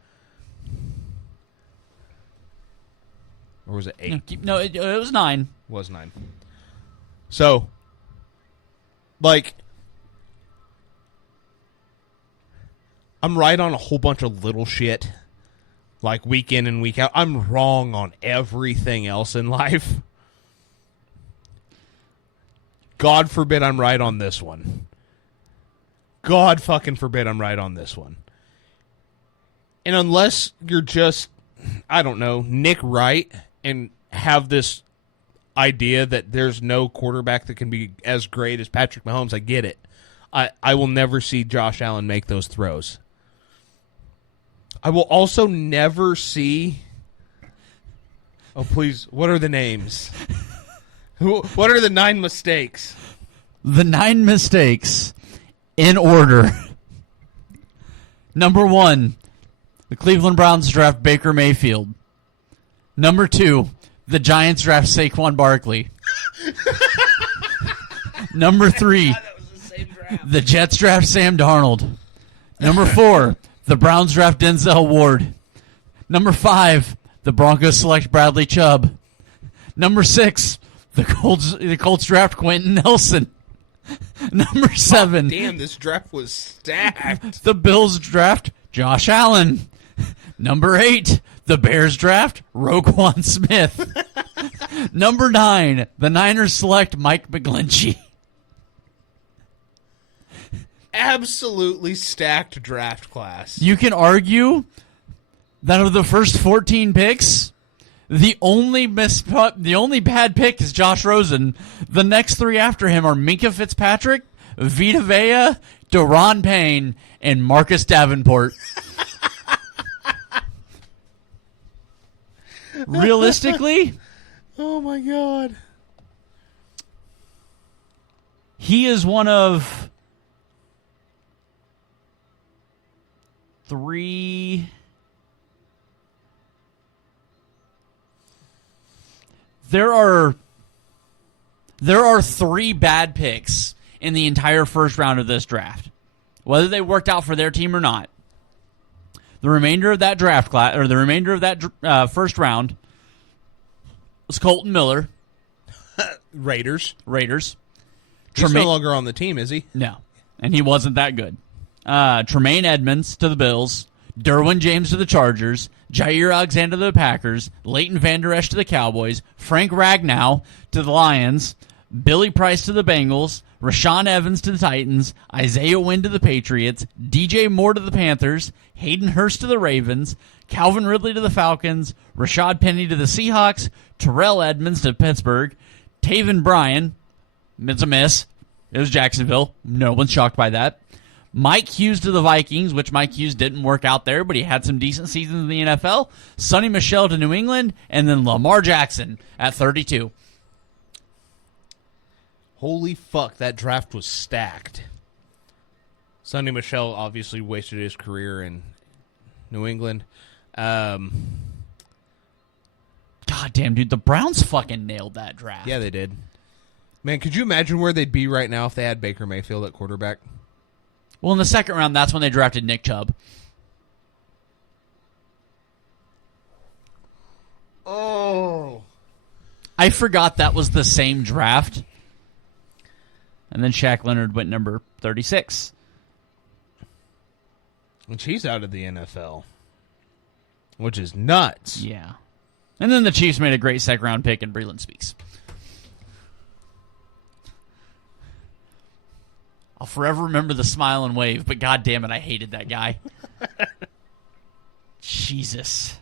Or was it 8? No, it was 9. It was 9. So, like, I'm right on a whole bunch of little shit, like week in and week out. I'm wrong on everything else in life. God forbid I'm right on this one. God fucking forbid I'm right on this one. And unless you're just, I don't know, Nick Wright and have this idea that there's no quarterback that can be as great as Patrick Mahomes, I get it. I will never see Josh Allen make those throws. I will also never see... Oh, please, what are the names? What are the 9 mistakes? The 9 mistakes in order. Number 1, the Cleveland Browns draft Baker Mayfield. Number 2, the Giants draft Saquon Barkley. Number 3, the Jets draft Sam Darnold. Number 4, the Browns draft Denzel Ward. Number 5, the Broncos select Bradley Chubb. Number 6, the Colts draft Quentin Nelson. Number 7. Oh, damn, this draft was stacked. The Bills draft Josh Allen. Number 8, the Bears draft Roquan Smith. Number 9, the Niners select Mike McGlinchey. Absolutely stacked draft class. You can argue that of the first 14 picks, the only bad pick is Josh Rosen. The next 3 after him are Minka Fitzpatrick, Vita Vea, Daron Payne, and Marcus Davenport. Realistically, oh my God, he is one of 3. There are 3 bad picks in the entire first round of this draft, whether they worked out for their team or not. The remainder of that draft class, or the remainder of that first round, was Colton Miller, Raiders. He's no longer on the team, is he? No, and he wasn't that good. Tremaine Edmonds to the Bills, Derwin James to the Chargers, Jair Alexander to the Packers, Leighton Vander Esch to the Cowboys, Frank Ragnow to the Lions, Billy Price to the Bengals, Rashaan Evans to the Titans, Isaiah Wynn to the Patriots, DJ Moore to the Panthers, Hayden Hurst to the Ravens, Calvin Ridley to the Falcons, Rashad Penny to the Seahawks, Terrell Edmonds to Pittsburgh, Taven Bryan, it's a miss. It was Jacksonville. No one's shocked by that. Mike Hughes to the Vikings, which Mike Hughes didn't work out there, but he had some decent seasons in the NFL. Sonny Michel to New England, and then Lamar Jackson at 32. Holy fuck, that draft was stacked. Sonny Michel obviously wasted his career in New England. God damn, dude, the Browns fucking nailed that draft. Yeah, they did. Man, could you imagine where they'd be right now if they had Baker Mayfield at quarterback? Well, in the second round, that's when they drafted Nick Chubb. Oh. I forgot that was the same draft. And then Shaq Leonard went number 36. Which he's out of the NFL. Which is nuts. Yeah. And then the Chiefs made a great second-round pick in Breland Speaks. I'll forever remember the smile and wave, but god damn it, I hated that guy. Jesus.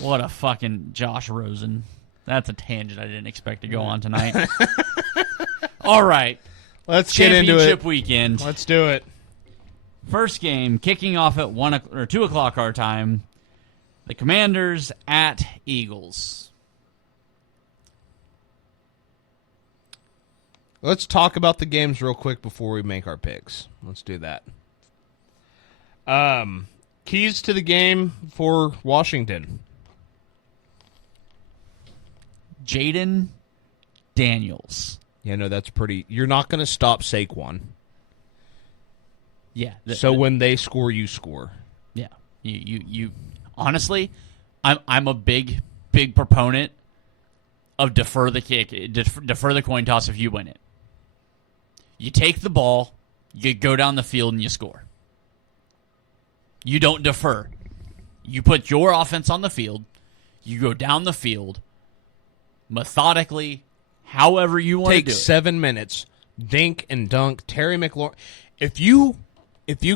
What a fucking Josh Rosen. That's a tangent I didn't expect to go on tonight. All right. Let's get into it. Championship weekend. Let's do it. First game kicking off at 2 o'clock our time. The Commanders at Eagles. Let's talk about the games real quick before we make our picks. Let's do that. Keys to the game for Washington. Jaden Daniels. Yeah, no, that's pretty... You're not going to stop Saquon. Yeah. When they score, you score. Yeah. You honestly, I'm a big proponent of defer the kick, defer the coin toss if you win it. You take the ball, you go down the field, and you score. You don't defer. You put your offense on the field, you go down the field, methodically, however you want to do it. Take 7 minutes, dink and dunk, Terry McLaurin. If you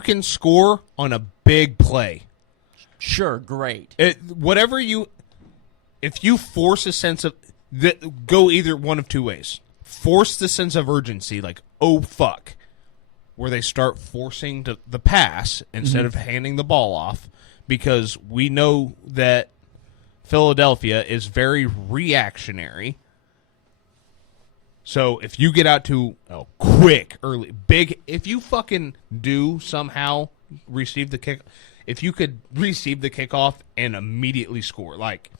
can score on a big play, sure, great. if you force a sense of go either one of two ways. Force the sense of urgency, like, oh fuck, where they start forcing the pass instead of handing the ball off, because we know that Philadelphia is very reactionary. So if you get out to quick, early, big, if you fucking do somehow receive the kick, if you could receive the kickoff and immediately score, like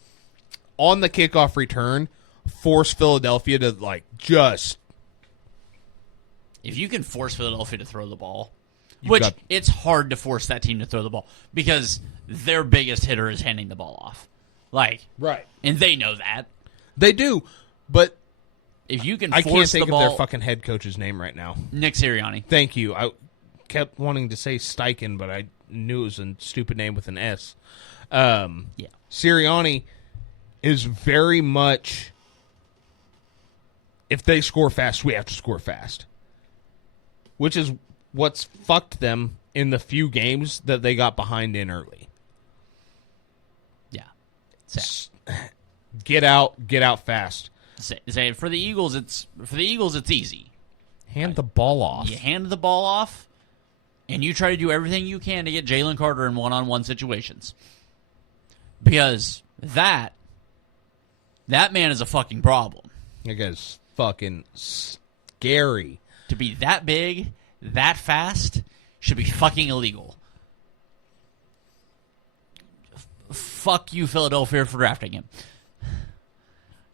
on the kickoff return, force Philadelphia to just. If you can force Philadelphia to throw the ball, which it's hard to force that team to throw the ball because their biggest hitter is handing the ball off. Right. And they know that. They do, but if you can I force can't think the ball, of their fucking head coach's name right now. Nick Sirianni. Thank you. I kept wanting to say Steichen, but I knew it was a stupid name with an S. Yeah. Sirianni is very much, if they score fast, we have to score fast. Which is what's fucked them in the few games that they got behind in early. Yeah. Sad. Get out fast. Say for the Eagles, it's easy. Hand the ball off. You hand the ball off, and you try to do everything you can to get Jalen Carter in one-on-one situations. Because that man is a fucking problem. That guy's fucking scary. To be that big, that fast, should be fucking illegal. Fuck you, Philadelphia, for drafting him.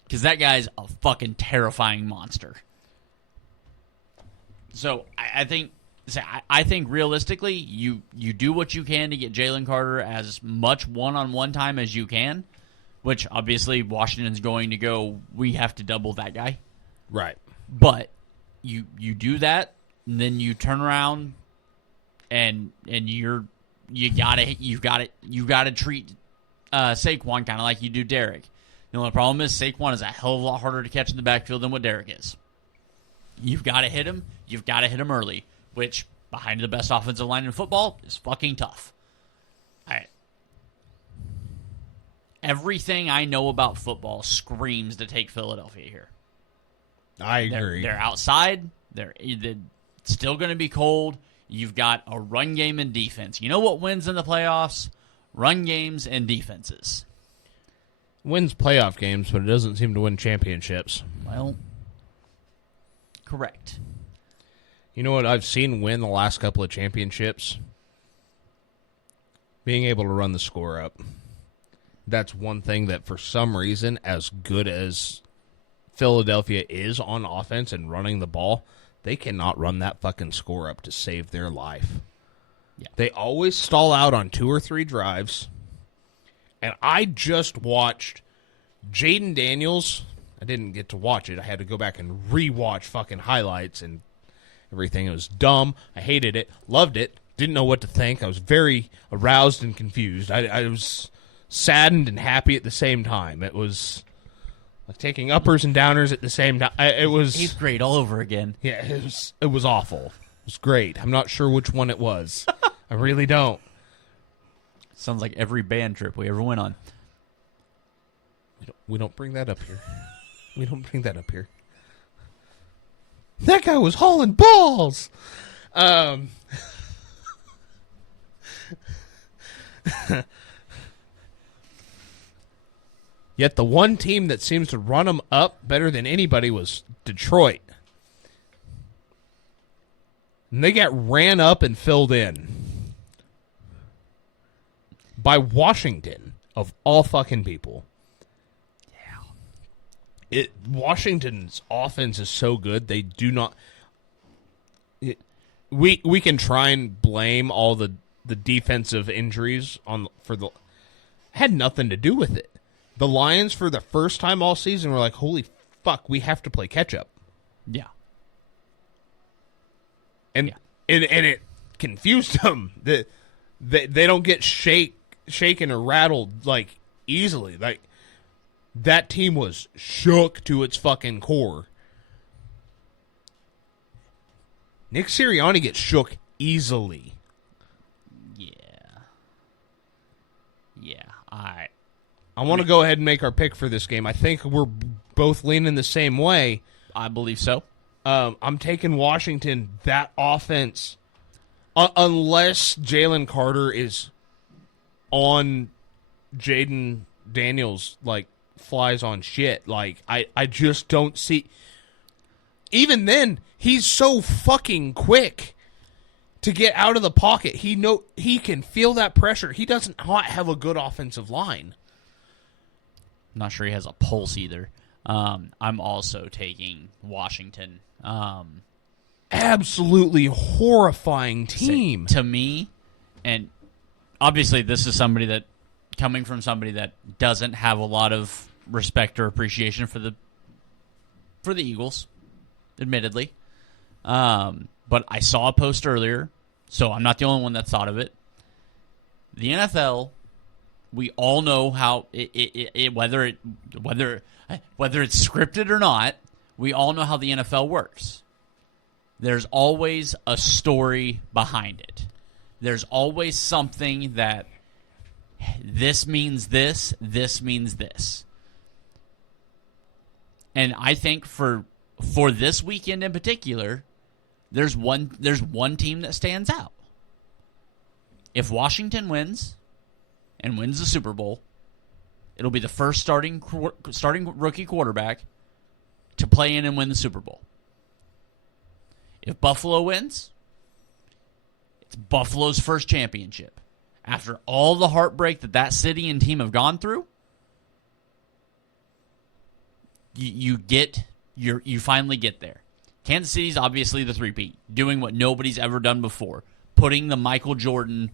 Because that guy's a fucking terrifying monster. So I think realistically, you do what you can to get Jalen Carter as much one-on-one time as you can, which obviously Washington's going to go, we have to double that guy. Right. But you do that, and then you turn around and you gotta treat Saquon kind of like you do Derek. The only problem is Saquon is a hell of a lot harder to catch in the backfield than what Derek is. You've got to hit him. You've got to hit him early, which behind the best offensive line in football is fucking tough. Everything I know about football screams to take Philadelphia here. I agree. They're outside. They're still going to be cold. You've got a run game and defense. You know what wins in the playoffs? Run games and defenses. Wins playoff games, but it doesn't seem to win championships. Well, correct. You know what I've seen win the last couple of championships? Being able to run the score up. That's one thing that, for some reason, as good as Philadelphia is on offense and running the ball, they cannot run that fucking score up to save their life. Yeah. They always stall out on 2 or 3 drives. And I just watched Jaden Daniels. I didn't get to watch it. I had to go back and rewatch fucking highlights and everything. It was dumb. I hated it. Loved it. Didn't know what to think. I was very aroused and confused. I was saddened and happy at the same time. It was like taking uppers and downers at the same time. It was 8th grade all over again. Yeah, it was awful. It was great. I'm not sure which one it was. I really don't. Sounds like every band trip we ever went on. We don't bring that up here. We don't bring that up here. That guy was hauling balls. Yet the one team that seems to run them up better than anybody was Detroit. And they got ran up and filled in by Washington, of all fucking people. Yeah. Washington's offense is so good, they do not... We can try and blame all the defensive injuries had nothing to do with it. The Lions, for the first time all season, were like, holy fuck, we have to play catch-up. Yeah. And it confused them. They don't get shaken or rattled, like, easily. Like, that team was shook to its fucking core. Nick Sirianni gets shook easily. Yeah. I want to go ahead and make our pick for this game. I think we're both leaning the same way. I believe so. I'm taking Washington. That offense, unless Jalen Carter is on Jaden Daniels, like, flies on shit. Like, I just don't see. Even then, he's so fucking quick to get out of the pocket. He can feel that pressure. He doesn't not have a good offensive line. I'm not sure he has a pulse either. I'm also taking Washington. Absolutely horrifying team. To me, and obviously this is coming from somebody that doesn't have a lot of respect or appreciation for the Eagles, admittedly. But I saw a post earlier, so I'm not the only one that thought of it. The NFL, we all know how whether it's scripted or not, we all know how the NFL works. There's always a story behind it. There's always something that this means this means this. And I think for this weekend in particular, there's one team that stands out. If Washington wins and wins the Super Bowl, it'll be the first starting rookie quarterback to play in and win the Super Bowl. If Buffalo wins, it's Buffalo's first championship. After all the heartbreak that city and team have gone through, you finally get there. Kansas City's obviously the three-peat, doing what nobody's ever done before, putting the Michael Jordan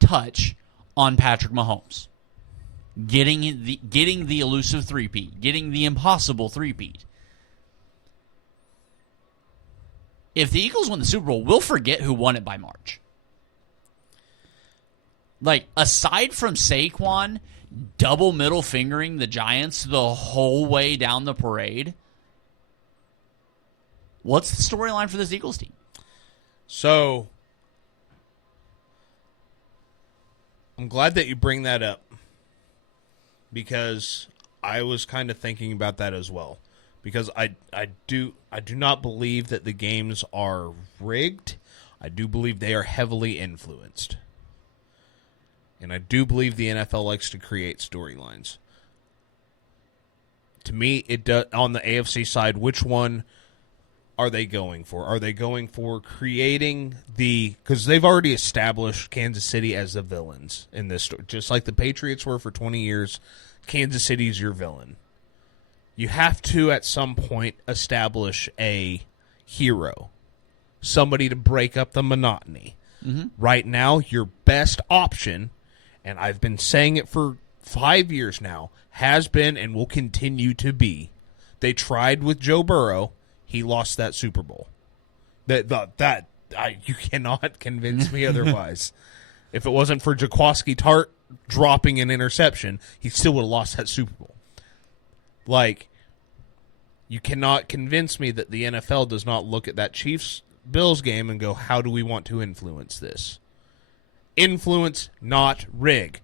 touch on Patrick Mahomes, getting the elusive three-peat, getting the impossible three-peat. If the Eagles win the Super Bowl, we'll forget who won it by March. Like, aside from Saquon double middle fingering the Giants the whole way down the parade, what's the storyline for this Eagles team? So, I'm glad that you bring that up, because I was kind of thinking about that as well. Because I do not believe that the games are rigged. I do believe they are heavily influenced. And I do believe the NFL likes to create storylines. To me, it does, on the AFC side, which one are they going for? Are they going for creating because they've already established Kansas City as the villains in this story. Just like the Patriots were for 20 years, Kansas City's your villain. You have to, at some point, establish a hero. Somebody to break up the monotony. Mm-hmm. Right now, your best option, and I've been saying it for 5 years now, has been and will continue to be. They tried with Joe Burrow. He lost that Super Bowl. You cannot convince me otherwise. If it wasn't for Jaquiski Tart dropping an interception, he still would have lost that Super Bowl. Like, you cannot convince me that the NFL does not look at that Chiefs-Bills game and go, how do we want to influence this? Influence, not rig.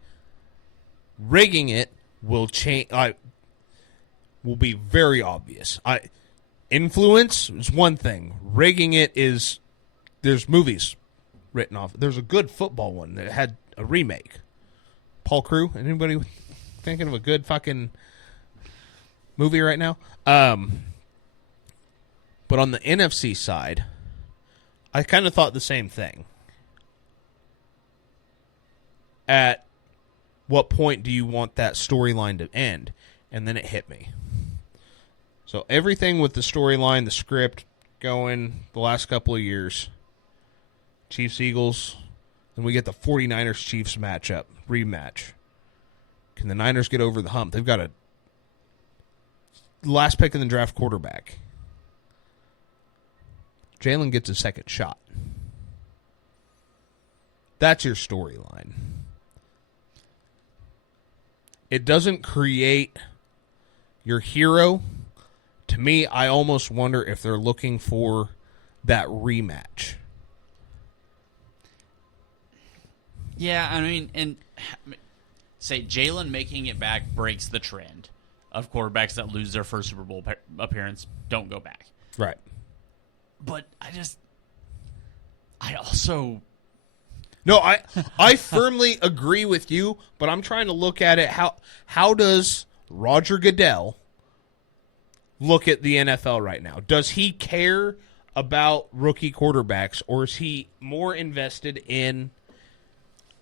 Rigging it will change. Will be very obvious. Influence is one thing. Rigging it is, there's movies written off. There's a good football one that had a remake. Paul Crew. Anybody thinking of a good fucking movie right now? But on the NFC side, I kind of thought the same thing. At what point do you want that storyline to end? And then it hit me. So everything with the storyline, the script going the last couple of years, Chiefs-Eagles, and we get the 49ers-Chiefs rematch. Can the Niners get over the hump? They've got a last pick in the draft quarterback. Jalen gets a second shot. That's your storyline. It doesn't create your hero. To me, I almost wonder if they're looking for that rematch. Yeah, I mean, and say Jalen making it back breaks the trend of quarterbacks that lose their first Super Bowl appearance don't go back. Right. But I also... No, I firmly agree with you, but I'm trying to look at it. How does Roger Goodell look at the NFL right now? Does he care about rookie quarterbacks, or is he more invested in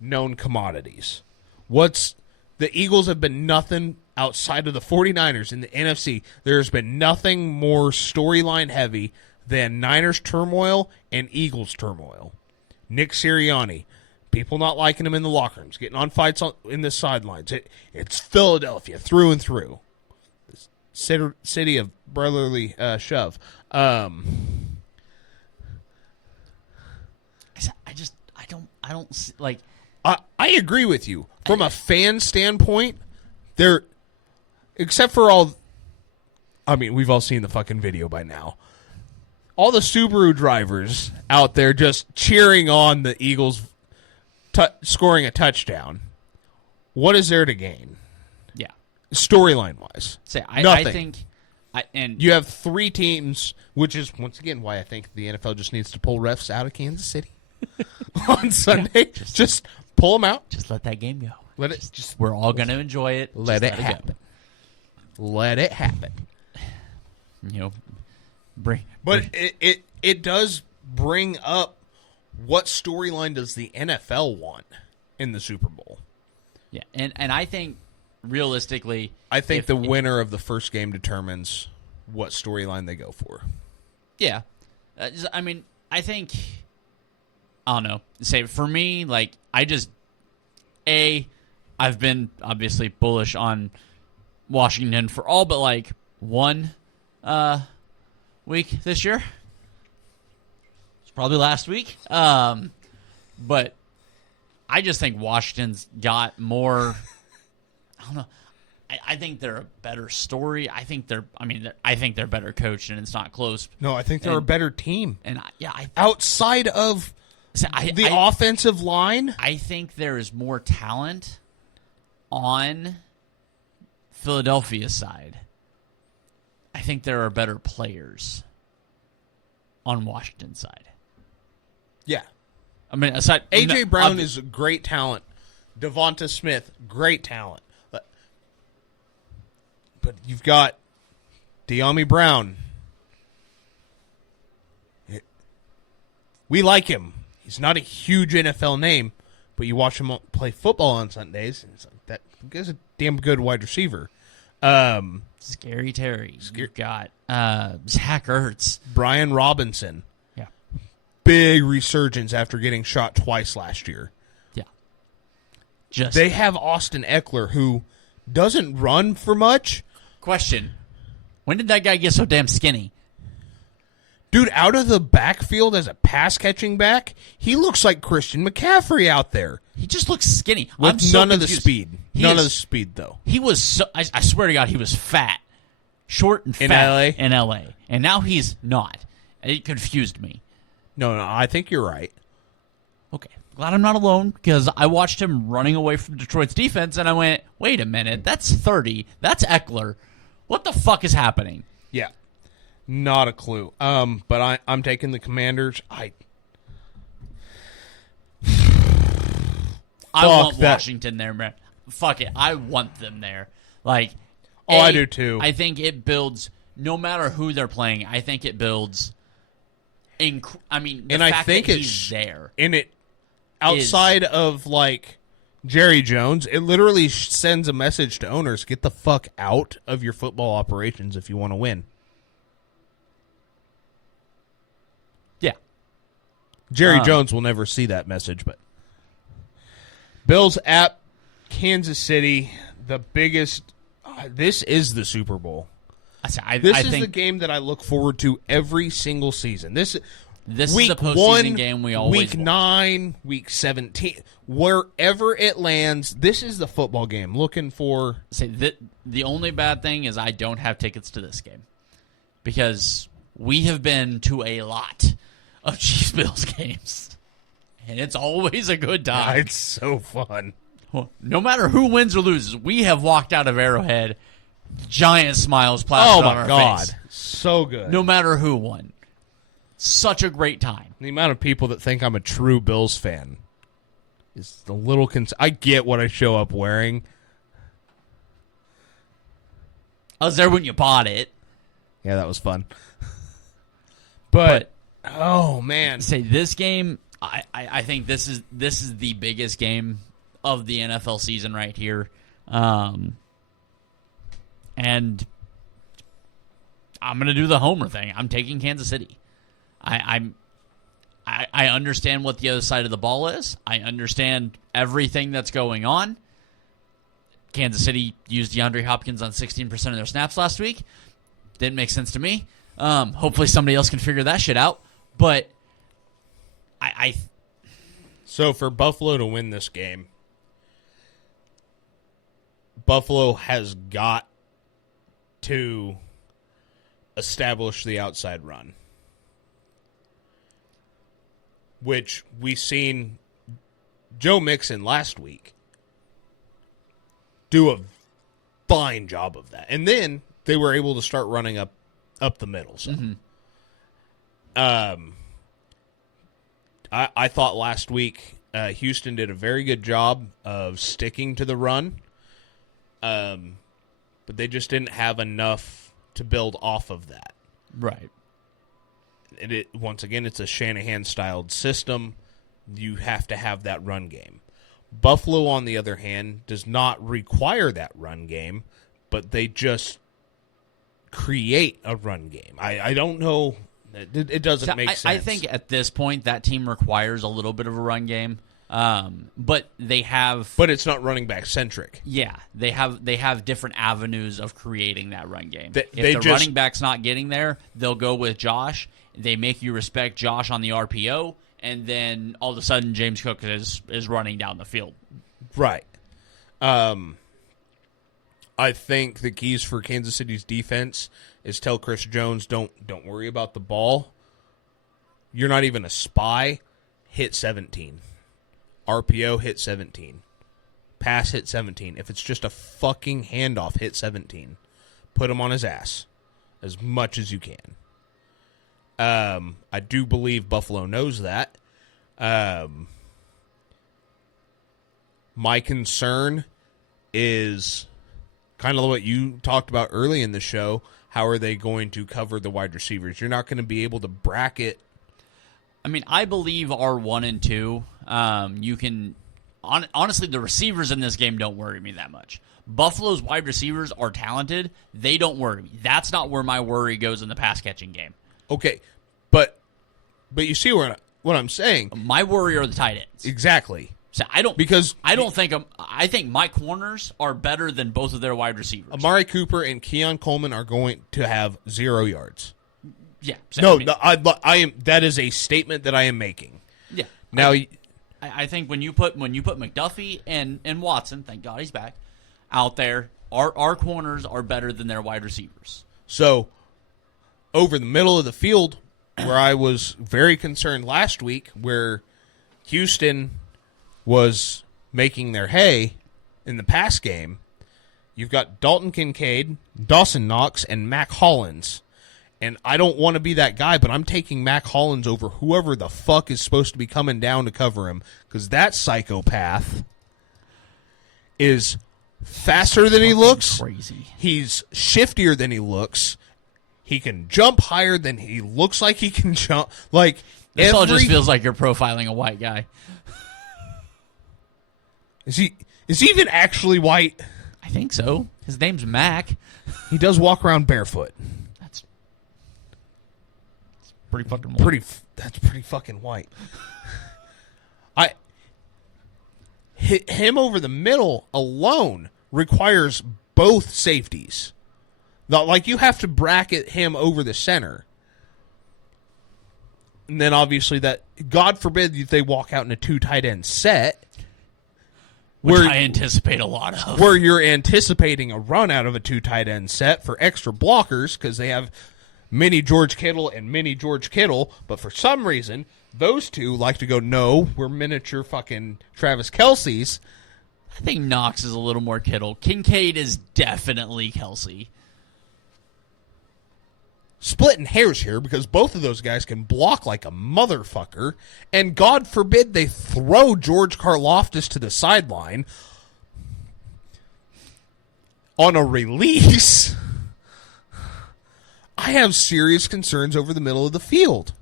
known commodities? The Eagles have been nothing outside of the 49ers in the NFC. There's been nothing more storyline heavy than Niners turmoil and Eagles turmoil. Nick Sirianni, people not liking him in the locker rooms, getting on fights in the sidelines. It's Philadelphia through and through. City of brotherly shove. I don't see, like... I agree with you. From a fan standpoint, they're... Except for all... I mean, we've all seen the fucking video by now. All the Subaru drivers out there just cheering on the Eagles scoring a touchdown. What is there to gain? Yeah. Storyline-wise. I nothing. think... and you have three teams, which is, once again, why I think the NFL just needs to pull refs out of Kansas City on Sunday. Yeah, just pull them out. Just let that game go. Just we're all going to enjoy it. Let it happen. Let it happen. You know, but it does bring up, what storyline does the NFL want in the Super Bowl? Yeah, and I think realistically, I think the winner of the first game determines what storyline they go for. Yeah, I mean, I think, I don't know. Say for me, like I've been obviously bullish on Washington for all but like one week this year. It's probably last week. But I just think Washington's got more. I don't know. I think they're a better story. I think they're better coached, and it's not close. No, I think they're a better team. And outside of the offensive line, I think there is more talent on Philadelphia's side. I think there are better players on Washington's side. Yeah. I mean, aside A.J. Brown is a great talent. Devonta Smith, great talent. But you've got De'Ami Brown. We like him. He's not a huge NFL name, but you watch him play football on Sundays, and it's like, that guy's a damn good wide receiver. Scary Terry. You've got Zach Ertz. Brian Robinson. Yeah. Big resurgence after getting shot twice last year. Yeah. They have Austin Eckler, who doesn't run for much. Question. When did that guy get so damn skinny? Dude, out of the backfield as a pass-catching back, he looks like Christian McCaffrey out there. He just looks skinny. With none of the speed. None of the speed, though. He was so... I swear to God, he was fat. Short and fat. In L.A. And now he's not. It confused me. No, I think you're right. Okay. Glad I'm not alone, because I watched him running away from Detroit's defense, and I went, wait a minute, that's 30. That's Eckler. What the fuck is happening? Yeah. Not a clue. But I'm taking the Commanders. I want Washington there, man. Fuck it. I want them there. Like, I do too. I think it builds, no matter who they're playing, I think it builds. The fact that he's there. And it, outside of like Jerry Jones, it literally sends a message to owners: get the fuck out of your football operations if you want to win. Yeah. Jerry Jones will never see that message, but Bills at Kansas City. the biggest. This is the Super Bowl. This is the game that I look forward to every single season. This is week the postseason 1, game we always week watch. 9, week 17, wherever it lands. This is the football game. Looking for. The only bad thing is I don't have tickets to this game because we have been to a lot of Chiefs Bills games, and it's always a good time. It's so fun. No matter who wins or loses, we have walked out of Arrowhead, giant smiles plastered on our face. So good. No matter who won. Such a great time. The amount of people that think I'm a true Bills fan is a little I get what I show up wearing. I was there when you bought it. Yeah, that was fun. But oh man. Say this game, I think this is the biggest game of the NFL season right here. And I'm going to do the homer thing. I'm taking Kansas City. I understand what the other side of the ball is. I understand everything that's going on. Kansas City used DeAndre Hopkins on 16% of their snaps last week. Didn't make sense to me. Hopefully somebody else can figure that shit out. But So for Buffalo to win this game, Buffalo has got to establish the outside run, which we seen Joe Mixon last week do a fine job of that. And then they were able to start running up the middle. So. I thought last week Houston did a very good job of sticking to the run, but they just didn't have enough to build off of that. Right. And once again, it's a Shanahan-styled system. You have to have that run game. Buffalo, on the other hand, does not require that run game, but they just create a run game. I don't know. It doesn't make sense. I think at this point that team requires a little bit of a run game, but they have. But it's not running back centric. Yeah, they have different avenues of creating that run game. If the running back's not getting there, they'll go with Josh. They make you respect Josh on the RPO, and then all of a sudden James Cook is running down the field. Right. I think the keys for Kansas City's defense is tell Chris Jones, don't worry about the ball. You're not even a spy. Hit 17. RPO, hit 17. Pass, hit 17. If it's just a fucking handoff, hit 17. Put him on his ass as much as you can. I do believe Buffalo knows that. My concern is kind of what you talked about early in the show. How are they going to cover the wide receivers? You're not going to be able to bracket. I mean, I believe our 1 and 2. You can honestly, the receivers in this game don't worry me that much. Buffalo's wide receivers are talented. They don't worry me. That's not where my worry goes in the pass catching game. Okay, but you see what I'm saying. My worry are the tight ends. Exactly. So I think my corners are better than both of their wide receivers. Amari Cooper and Keon Coleman are going to have 0 yards. Yeah. So I am. That is a statement that I am making. Yeah. Now, I think when you put McDuffie and Watson, thank God he's back, out there, our corners are better than their wide receivers. So over the middle of the field, where I was very concerned last week, where Houston was making their hay in the pass game, you've got Dalton Kincaid, Dawson Knox, and Mac Hollins. And I don't want to be that guy, but I'm taking Mac Hollins over whoever the fuck is supposed to be coming down to cover him, because that psychopath is faster than he looks. Crazy. He's shiftier than he looks. He can jump higher than he looks like he can jump. Like this all just feels like you're profiling a white guy. Is he even actually white? I think so. His name's Mac. He does walk around barefoot. That's pretty fucking white. That's pretty fucking white. I hit him over the middle alone requires both safeties. Like, you have to bracket him over the center. And then, obviously, that, God forbid, they walk out in a 2 tight end set. Which I anticipate a lot of. Where you're anticipating a run out of a 2 tight end set for extra blockers because they have mini George Kittle and mini George Kittle. But for some reason, those two like to go, no, we're miniature fucking Travis Kelce's. I think Knox is a little more Kittle. Kincaid is definitely Kelsey. Splitting hairs here because both of those guys can block like a motherfucker, and God forbid they throw George Karlaftis to the sideline on a release. I have serious concerns over the middle of the field.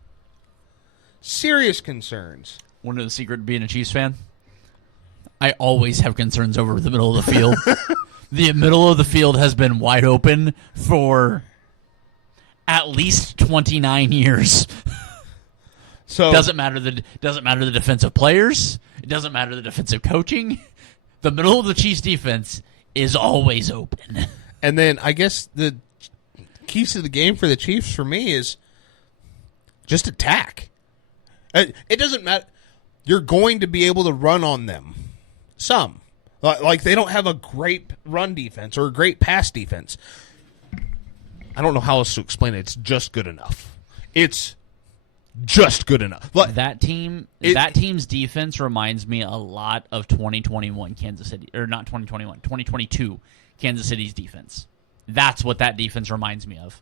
Serious concerns. Want to know the secret to being a Chiefs fan? I always have concerns over the middle of the field. The middle of the field has been wide open for at least 29 years. So doesn't matter the defensive players. It doesn't matter the defensive coaching. The middle of the Chiefs defense is always open. And then I guess the keys to the game for the Chiefs for me is just attack. It doesn't matter. You're going to be able to run on them. Some. Like they don't have a great run defense or a great pass defense. I don't know how else to explain it. It's just good enough. It's just good enough. That team's defense reminds me a lot of 2021 Kansas City, or not 2021, 2022 Kansas City's defense. That's what that defense reminds me of.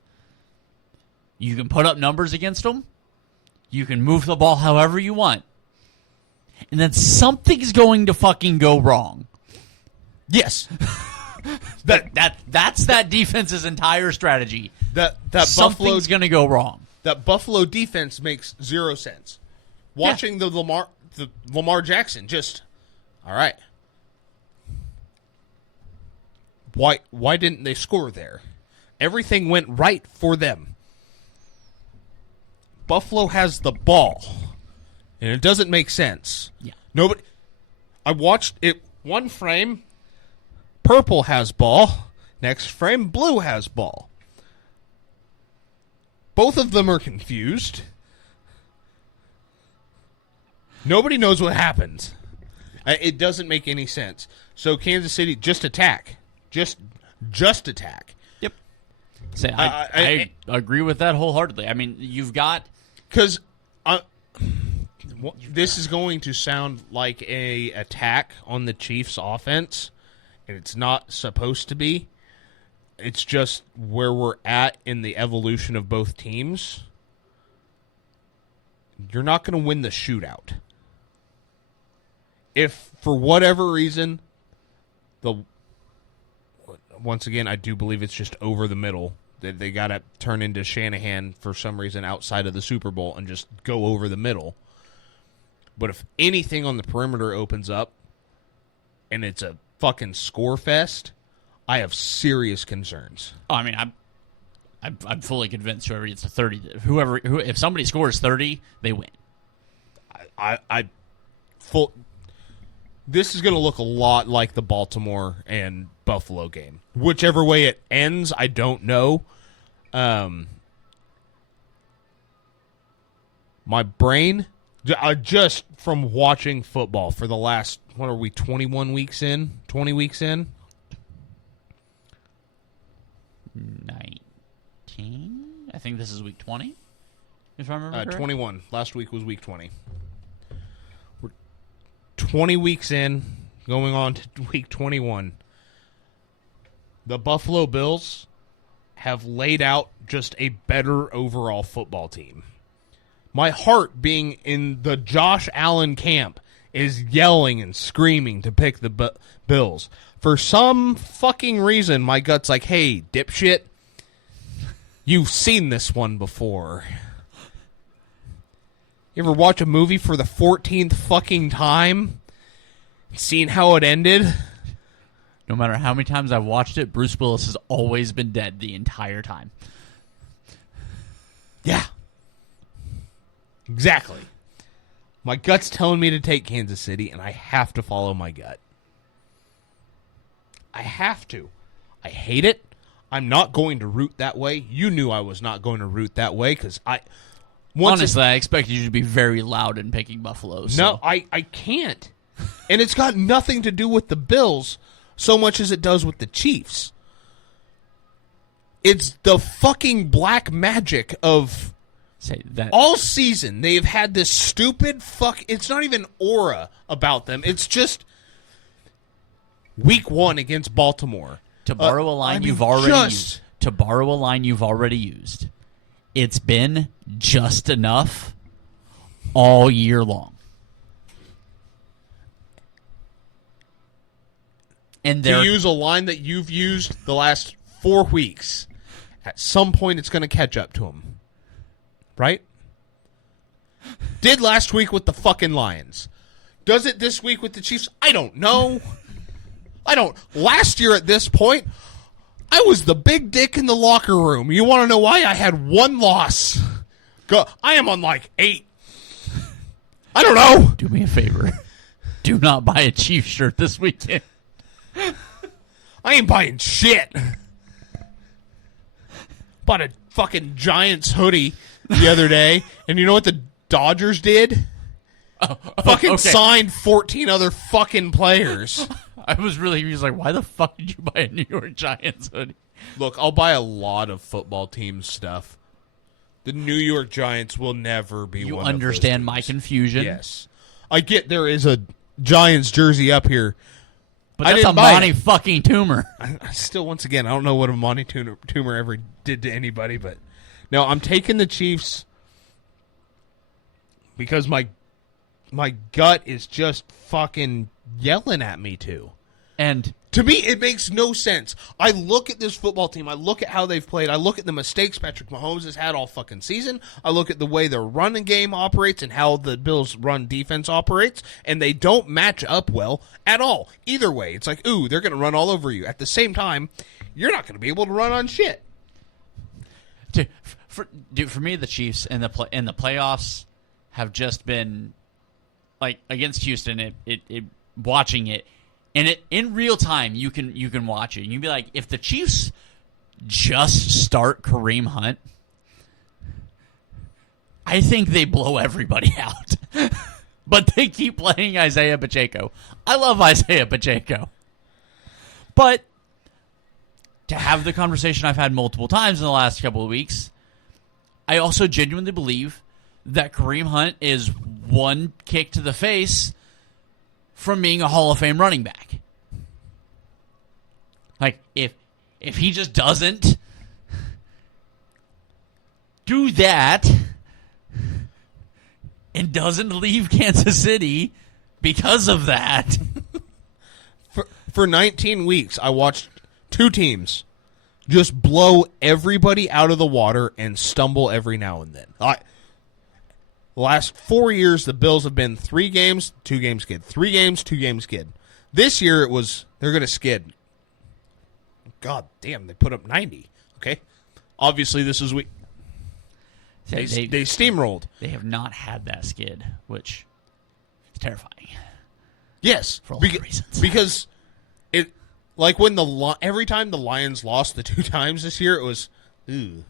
You can put up numbers against them. You can move the ball however you want. And then something's going to fucking go wrong. Yes. That's that defense's entire strategy. That something's going to go wrong. That Buffalo defense makes zero sense. Watching the Lamar Jackson, just all right. Why didn't they score there? Everything went right for them. Buffalo has the ball, and it doesn't make sense. Yeah. Nobody. I watched it. One frame, purple has ball. Next frame, blue has ball. Both of them are confused. Nobody knows what happened. It doesn't make any sense. So Kansas City, just attack. Just attack. Yep. I agree with that wholeheartedly. I mean, you've got... Because this is going to sound like a attack on the Chiefs' offense, and it's not supposed to be. It's just where we're at in the evolution of both teams. You're not going to win the shootout. If, for whatever reason, once again, I do believe it's just over the middle. They got to turn into Shanahan for some reason outside of the Super Bowl and just go over the middle. But if anything on the perimeter opens up and it's a fucking score fest, I have serious concerns. Oh, I mean, I'm fully convinced whoever gets to 30, if somebody scores 30, they win. This is going to look a lot like the Baltimore and Buffalo game. Whichever way it ends, I don't know. My brain, just from watching football for the last, 21 weeks in? 20 weeks in? 19? I think this is week 20, if I remember correctly. 21. Last week was week 20. We're 20 weeks in, going on to week 21. The Buffalo Bills have laid out just a better overall football team. My heart, being in the Josh Allen camp, is yelling and screaming to pick the Bills. For some fucking reason, my gut's like, hey, dipshit, you've seen this one before. You ever watch a movie for the 14th fucking time? Seen how it ended? No matter how many times I've watched it, Bruce Willis has always been dead the entire time. Yeah. Exactly. My gut's telling me to take Kansas City, and I have to follow my gut. I have to. I hate it. I'm not going to root that way. You knew I was not going to root that way because honestly, I expected you to be very loud in picking Buffalo. So. No, I can't. And it's got nothing to do with the Bills so much as it does with the Chiefs. It's the fucking black magic of all season. They've had this stupid it's not even aura about them. It's just week 1 against Baltimore. To borrow a line you've already used. To borrow a line you've already used. It's been just enough all year long. And to use a line that you've used the last 4 weeks, at some point it's going to catch up to them. Right? Did last week with the fucking Lions. Does it this week with the Chiefs? I don't know. Last year at this point, I was the big dick in the locker room. You want to know why? I had 1 loss. I am on like 8. I don't know. Do me a favor. Do not buy a Chiefs shirt this weekend. I ain't buying shit. Bought a fucking Giants hoodie the other day, and you know what the Dodgers did? Signed 14 other fucking players. I was like, why the fuck did you buy a New York Giants hoodie? Look, I'll buy a lot of football team stuff. The New York Giants will never be one of those. You understand my confusion? Yes. I get there is a Giants jersey up here. But that's a Monty fucking Toomer. I still, once again, I don't know what a Monty Toomer ever did to anybody, but no, I'm taking the Chiefs because my gut is just fucking yelling at me to. And to me, it makes no sense. I look at this football team. I look at how they've played. I look at the mistakes Patrick Mahomes has had all fucking season. I look at the way their running game operates and how the Bills' run defense operates, and they don't match up well at all. Either way, it's like, ooh, they're going to run all over you. At the same time, you're not going to be able to run on shit. For me, the Chiefs and the playoffs have just been like against Houston. Watching it. And in real time, you can watch it. And you'd be like, if the Chiefs just start Kareem Hunt, I think they blow everybody out. But they keep playing Isaiah Pacheco. I love Isaiah Pacheco. But to have the conversation I've had multiple times in the last couple of weeks, I also genuinely believe that Kareem Hunt is one kick to the face from being a Hall of Fame running back. Like, if he just doesn't do that and doesn't leave Kansas City because of that. For 19 weeks, I watched 2 teams just blow everybody out of the water and stumble every now and then. Last 4 years, the Bills have been 3 games, 2 games skid. 3 games, 2 games skid. This year, they're going to skid. God damn, they put up 90. Okay? Obviously, this is week. They steamrolled. They have not had that skid, which is terrifying. Yes. For a lot of reasons. Because like when every time the Lions lost the 2 times this year, it was, ooh.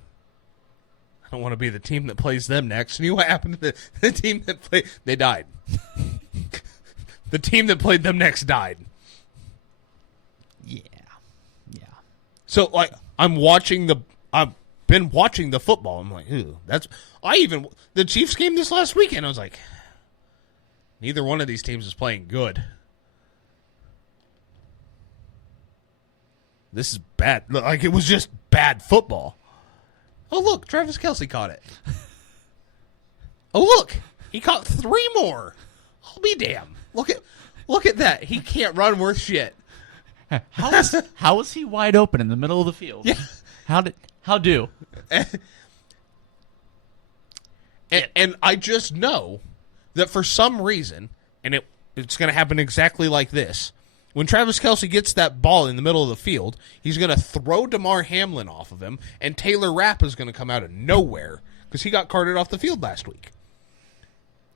I don't want to be the team that plays them next. And you know what happened to the team that played? They died. The team that played them next died. Yeah. So, like, I've been watching the football. I'm like, ooh, the Chiefs game this last weekend, I was like, neither one of these teams is playing good. This is bad. Like, it was just bad football. Oh, look, Travis Kelce caught it. Oh, look, he caught 3 more. I'll be damned. Look at that. He can't run worth shit. How was he wide open in the middle of the field? Yeah. How do? And I just know that for some reason, and it's going to happen exactly like this, when Travis Kelce gets that ball in the middle of the field, he's going to throw DeMar Hamlin off of him, and Taylor Rapp is going to come out of nowhere because he got carted off the field last week.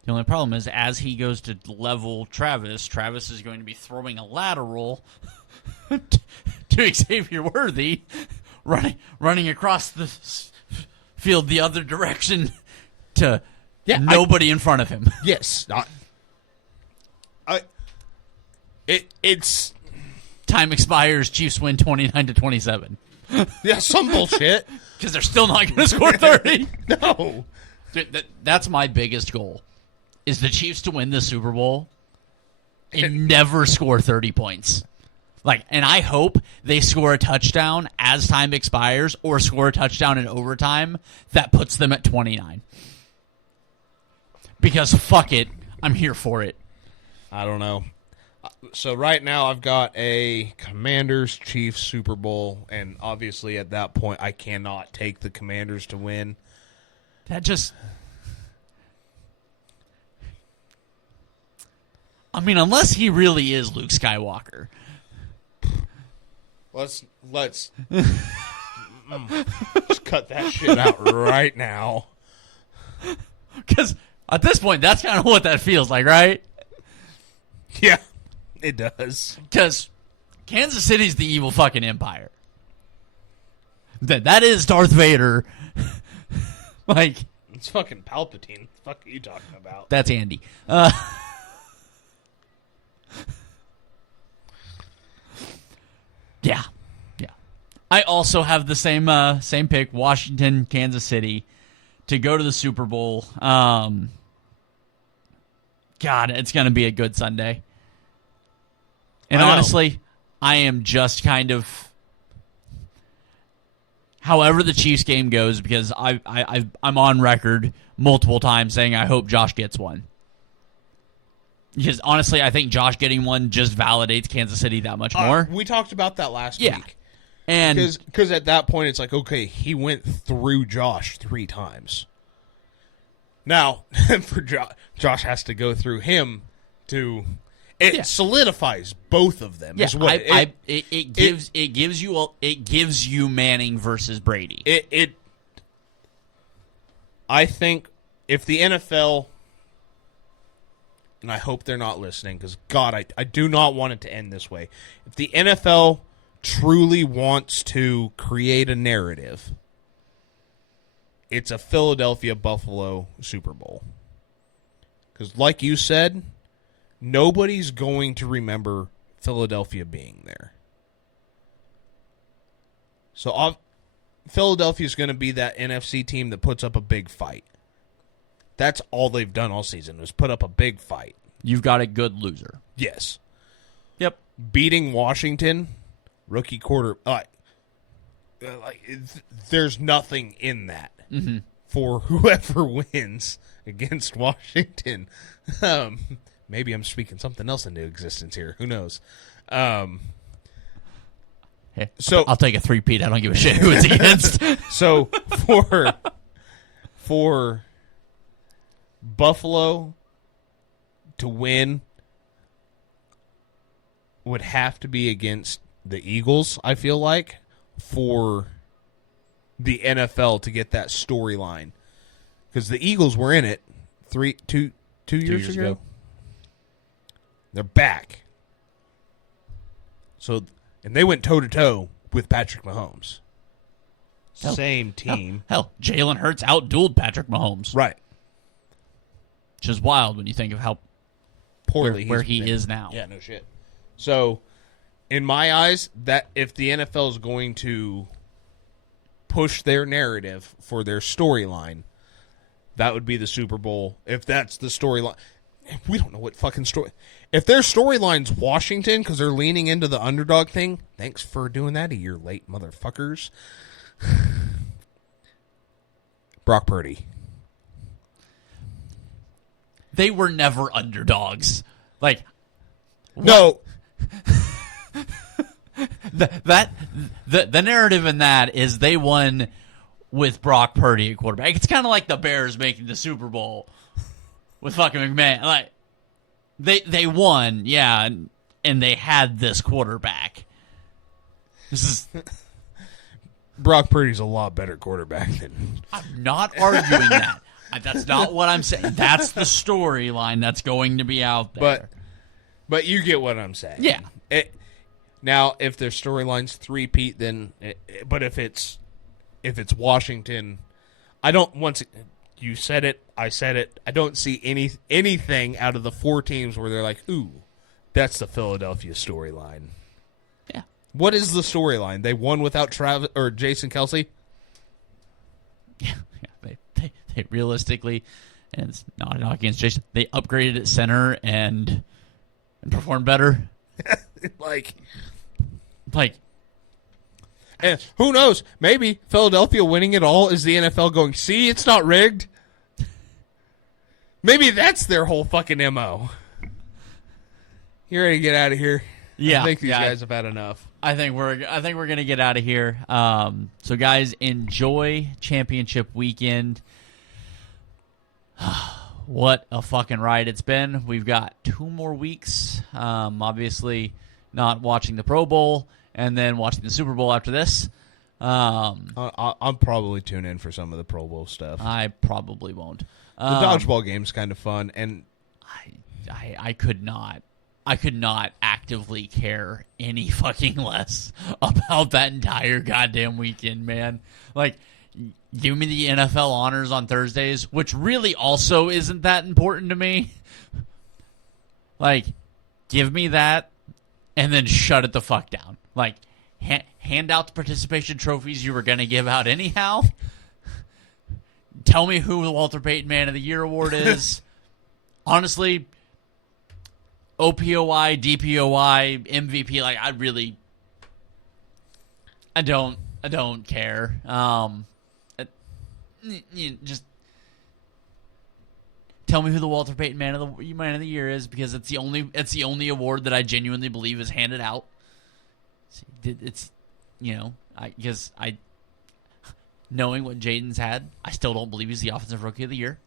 The only problem is, as he goes to level Travis is going to be throwing a lateral to Xavier Worthy running across the field the other direction to nobody in front of him. Yes. It's time expires. Chiefs win 29-27. Yeah, some bullshit. Because they're still not going to score 30. No. Dude, that's my biggest goal, is the Chiefs to win the Super Bowl and never score 30 points. And I hope they score a touchdown as time expires or score a touchdown in overtime that puts them at 29. Because fuck it, I'm here for it. I don't know. So right now I've got a Commanders-Chiefs Super Bowl, and obviously at that point I cannot take the Commanders to win. That just... I mean, unless he really is Luke Skywalker. Let's just cut that shit out right now. Because at this point, that's kind of what that feels like, right? Yeah, it does. Because Kansas City's the evil fucking empire. That is Darth Vader. It's fucking Palpatine. What the fuck are you talking about? That's Andy. Yeah. I also have the same pick, Washington, Kansas City, to go to the Super Bowl. God, it's going to be a good Sunday. And honestly, I am just kind of, however the Chiefs game goes, because I'm on record multiple times saying I hope Josh gets one. Because honestly, I think Josh getting one just validates Kansas City that much more. We talked about that last week. And because at that point it's like, okay, he went through Josh 3 times. Now, for Josh has to go through him to solidifies both of them. Yeah, is what it gives you Manning versus Brady. I think if the NFL, and I hope they're not listening, because God, I do not want it to end this way. If the NFL truly wants to create a narrative, it's a Philadelphia-Buffalo Super Bowl. Because like you said, nobody's going to remember Philadelphia being there. So Philadelphia's going to be that NFC team that puts up a big fight. That's all they've done all season, is put up a big fight. You've got a good loser. Yes. Yep. Beating Washington, rookie quarter, there's nothing in that for whoever wins against Washington. Maybe I'm speaking something else into existence here. Who knows? Hey, so I'll take a 3-peat. I don't give a shit who it's against. So for Buffalo to win would have to be against the Eagles, I feel like, for the NFL to get that storyline. Because the Eagles were in it two years ago. They're back. So, and they went toe-to-toe with Patrick Mahomes. Same team. Hell, Jalen Hurts outdueled Patrick Mahomes. Right. Which is wild when you think of how poorly where he is now. Yeah, no shit. So, in my eyes, that if the NFL is going to push their narrative for their storyline, that would be the Super Bowl. If that's the storyline, we don't know what fucking story. If their storyline's Washington because they're leaning into the underdog thing, thanks for doing that a year late, motherfuckers. Brock Purdy. They were never underdogs. No. The narrative in that is they won with Brock Purdy at quarterback. It's kind of like the Bears making the Super Bowl with fucking McMahon. They won, yeah, and they had this quarterback. This is Brock Purdy's a lot better quarterback than. I'm not arguing that. That's not what I'm saying. That's the storyline that's going to be out there. But you get what I'm saying. Yeah. Now, if their storylines three-peat, then... But if it's Washington... I don't... Once you said it, I said it. I don't see anything out of the four teams where they're like, ooh, that's the Philadelphia storyline. Yeah. What is the storyline? They won without Travis or Jason Kelce? Yeah. They realistically, and it's not against Jason, they upgraded at center and performed better. like... And who knows? Maybe Philadelphia winning it all is the NFL going, see, it's not rigged. Maybe that's their whole fucking MO. You ready to get out of here? Yeah. I think these guys have had enough. I think we're gonna get out of here. So guys, enjoy championship weekend. What a fucking ride it's been. We've got 2 more weeks. Obviously not watching the Pro Bowl and then watching the Super Bowl after this. I'll probably tune in for some of the Pro Bowl stuff. I probably won't. The dodgeball game's kind of fun, and I could not actively care any fucking less about that entire goddamn weekend, man. Like, give me the NFL honors on Thursdays, which really also isn't that important to me. Like, give me that, and then shut it the fuck down. Like, hand out the participation trophies you were going to give out anyhow. Tell me who the Walter Payton Man of the Year award is. Honestly, OPOI, DPOI, MVP, like, I don't care. Just tell me who the Walter Payton Man of the Year is, because it's the only award that I genuinely believe is handed out. It's, knowing what Jaden's had, I still don't believe he's the offensive rookie of the year.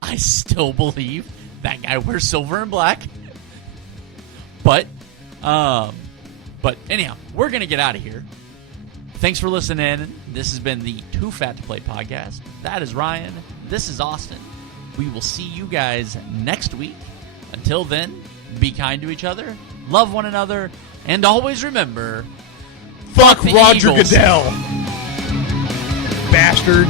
I still believe that guy wears silver and black. But anyhow, we're going to get out of here. Thanks for listening. This has been the Too Fat to Play podcast. That is Ryan. This is Austin. We will see you guys next week. Until then, be kind to each other, love one another, and always remember, fuck Roger Eagles. Goodell, bastard.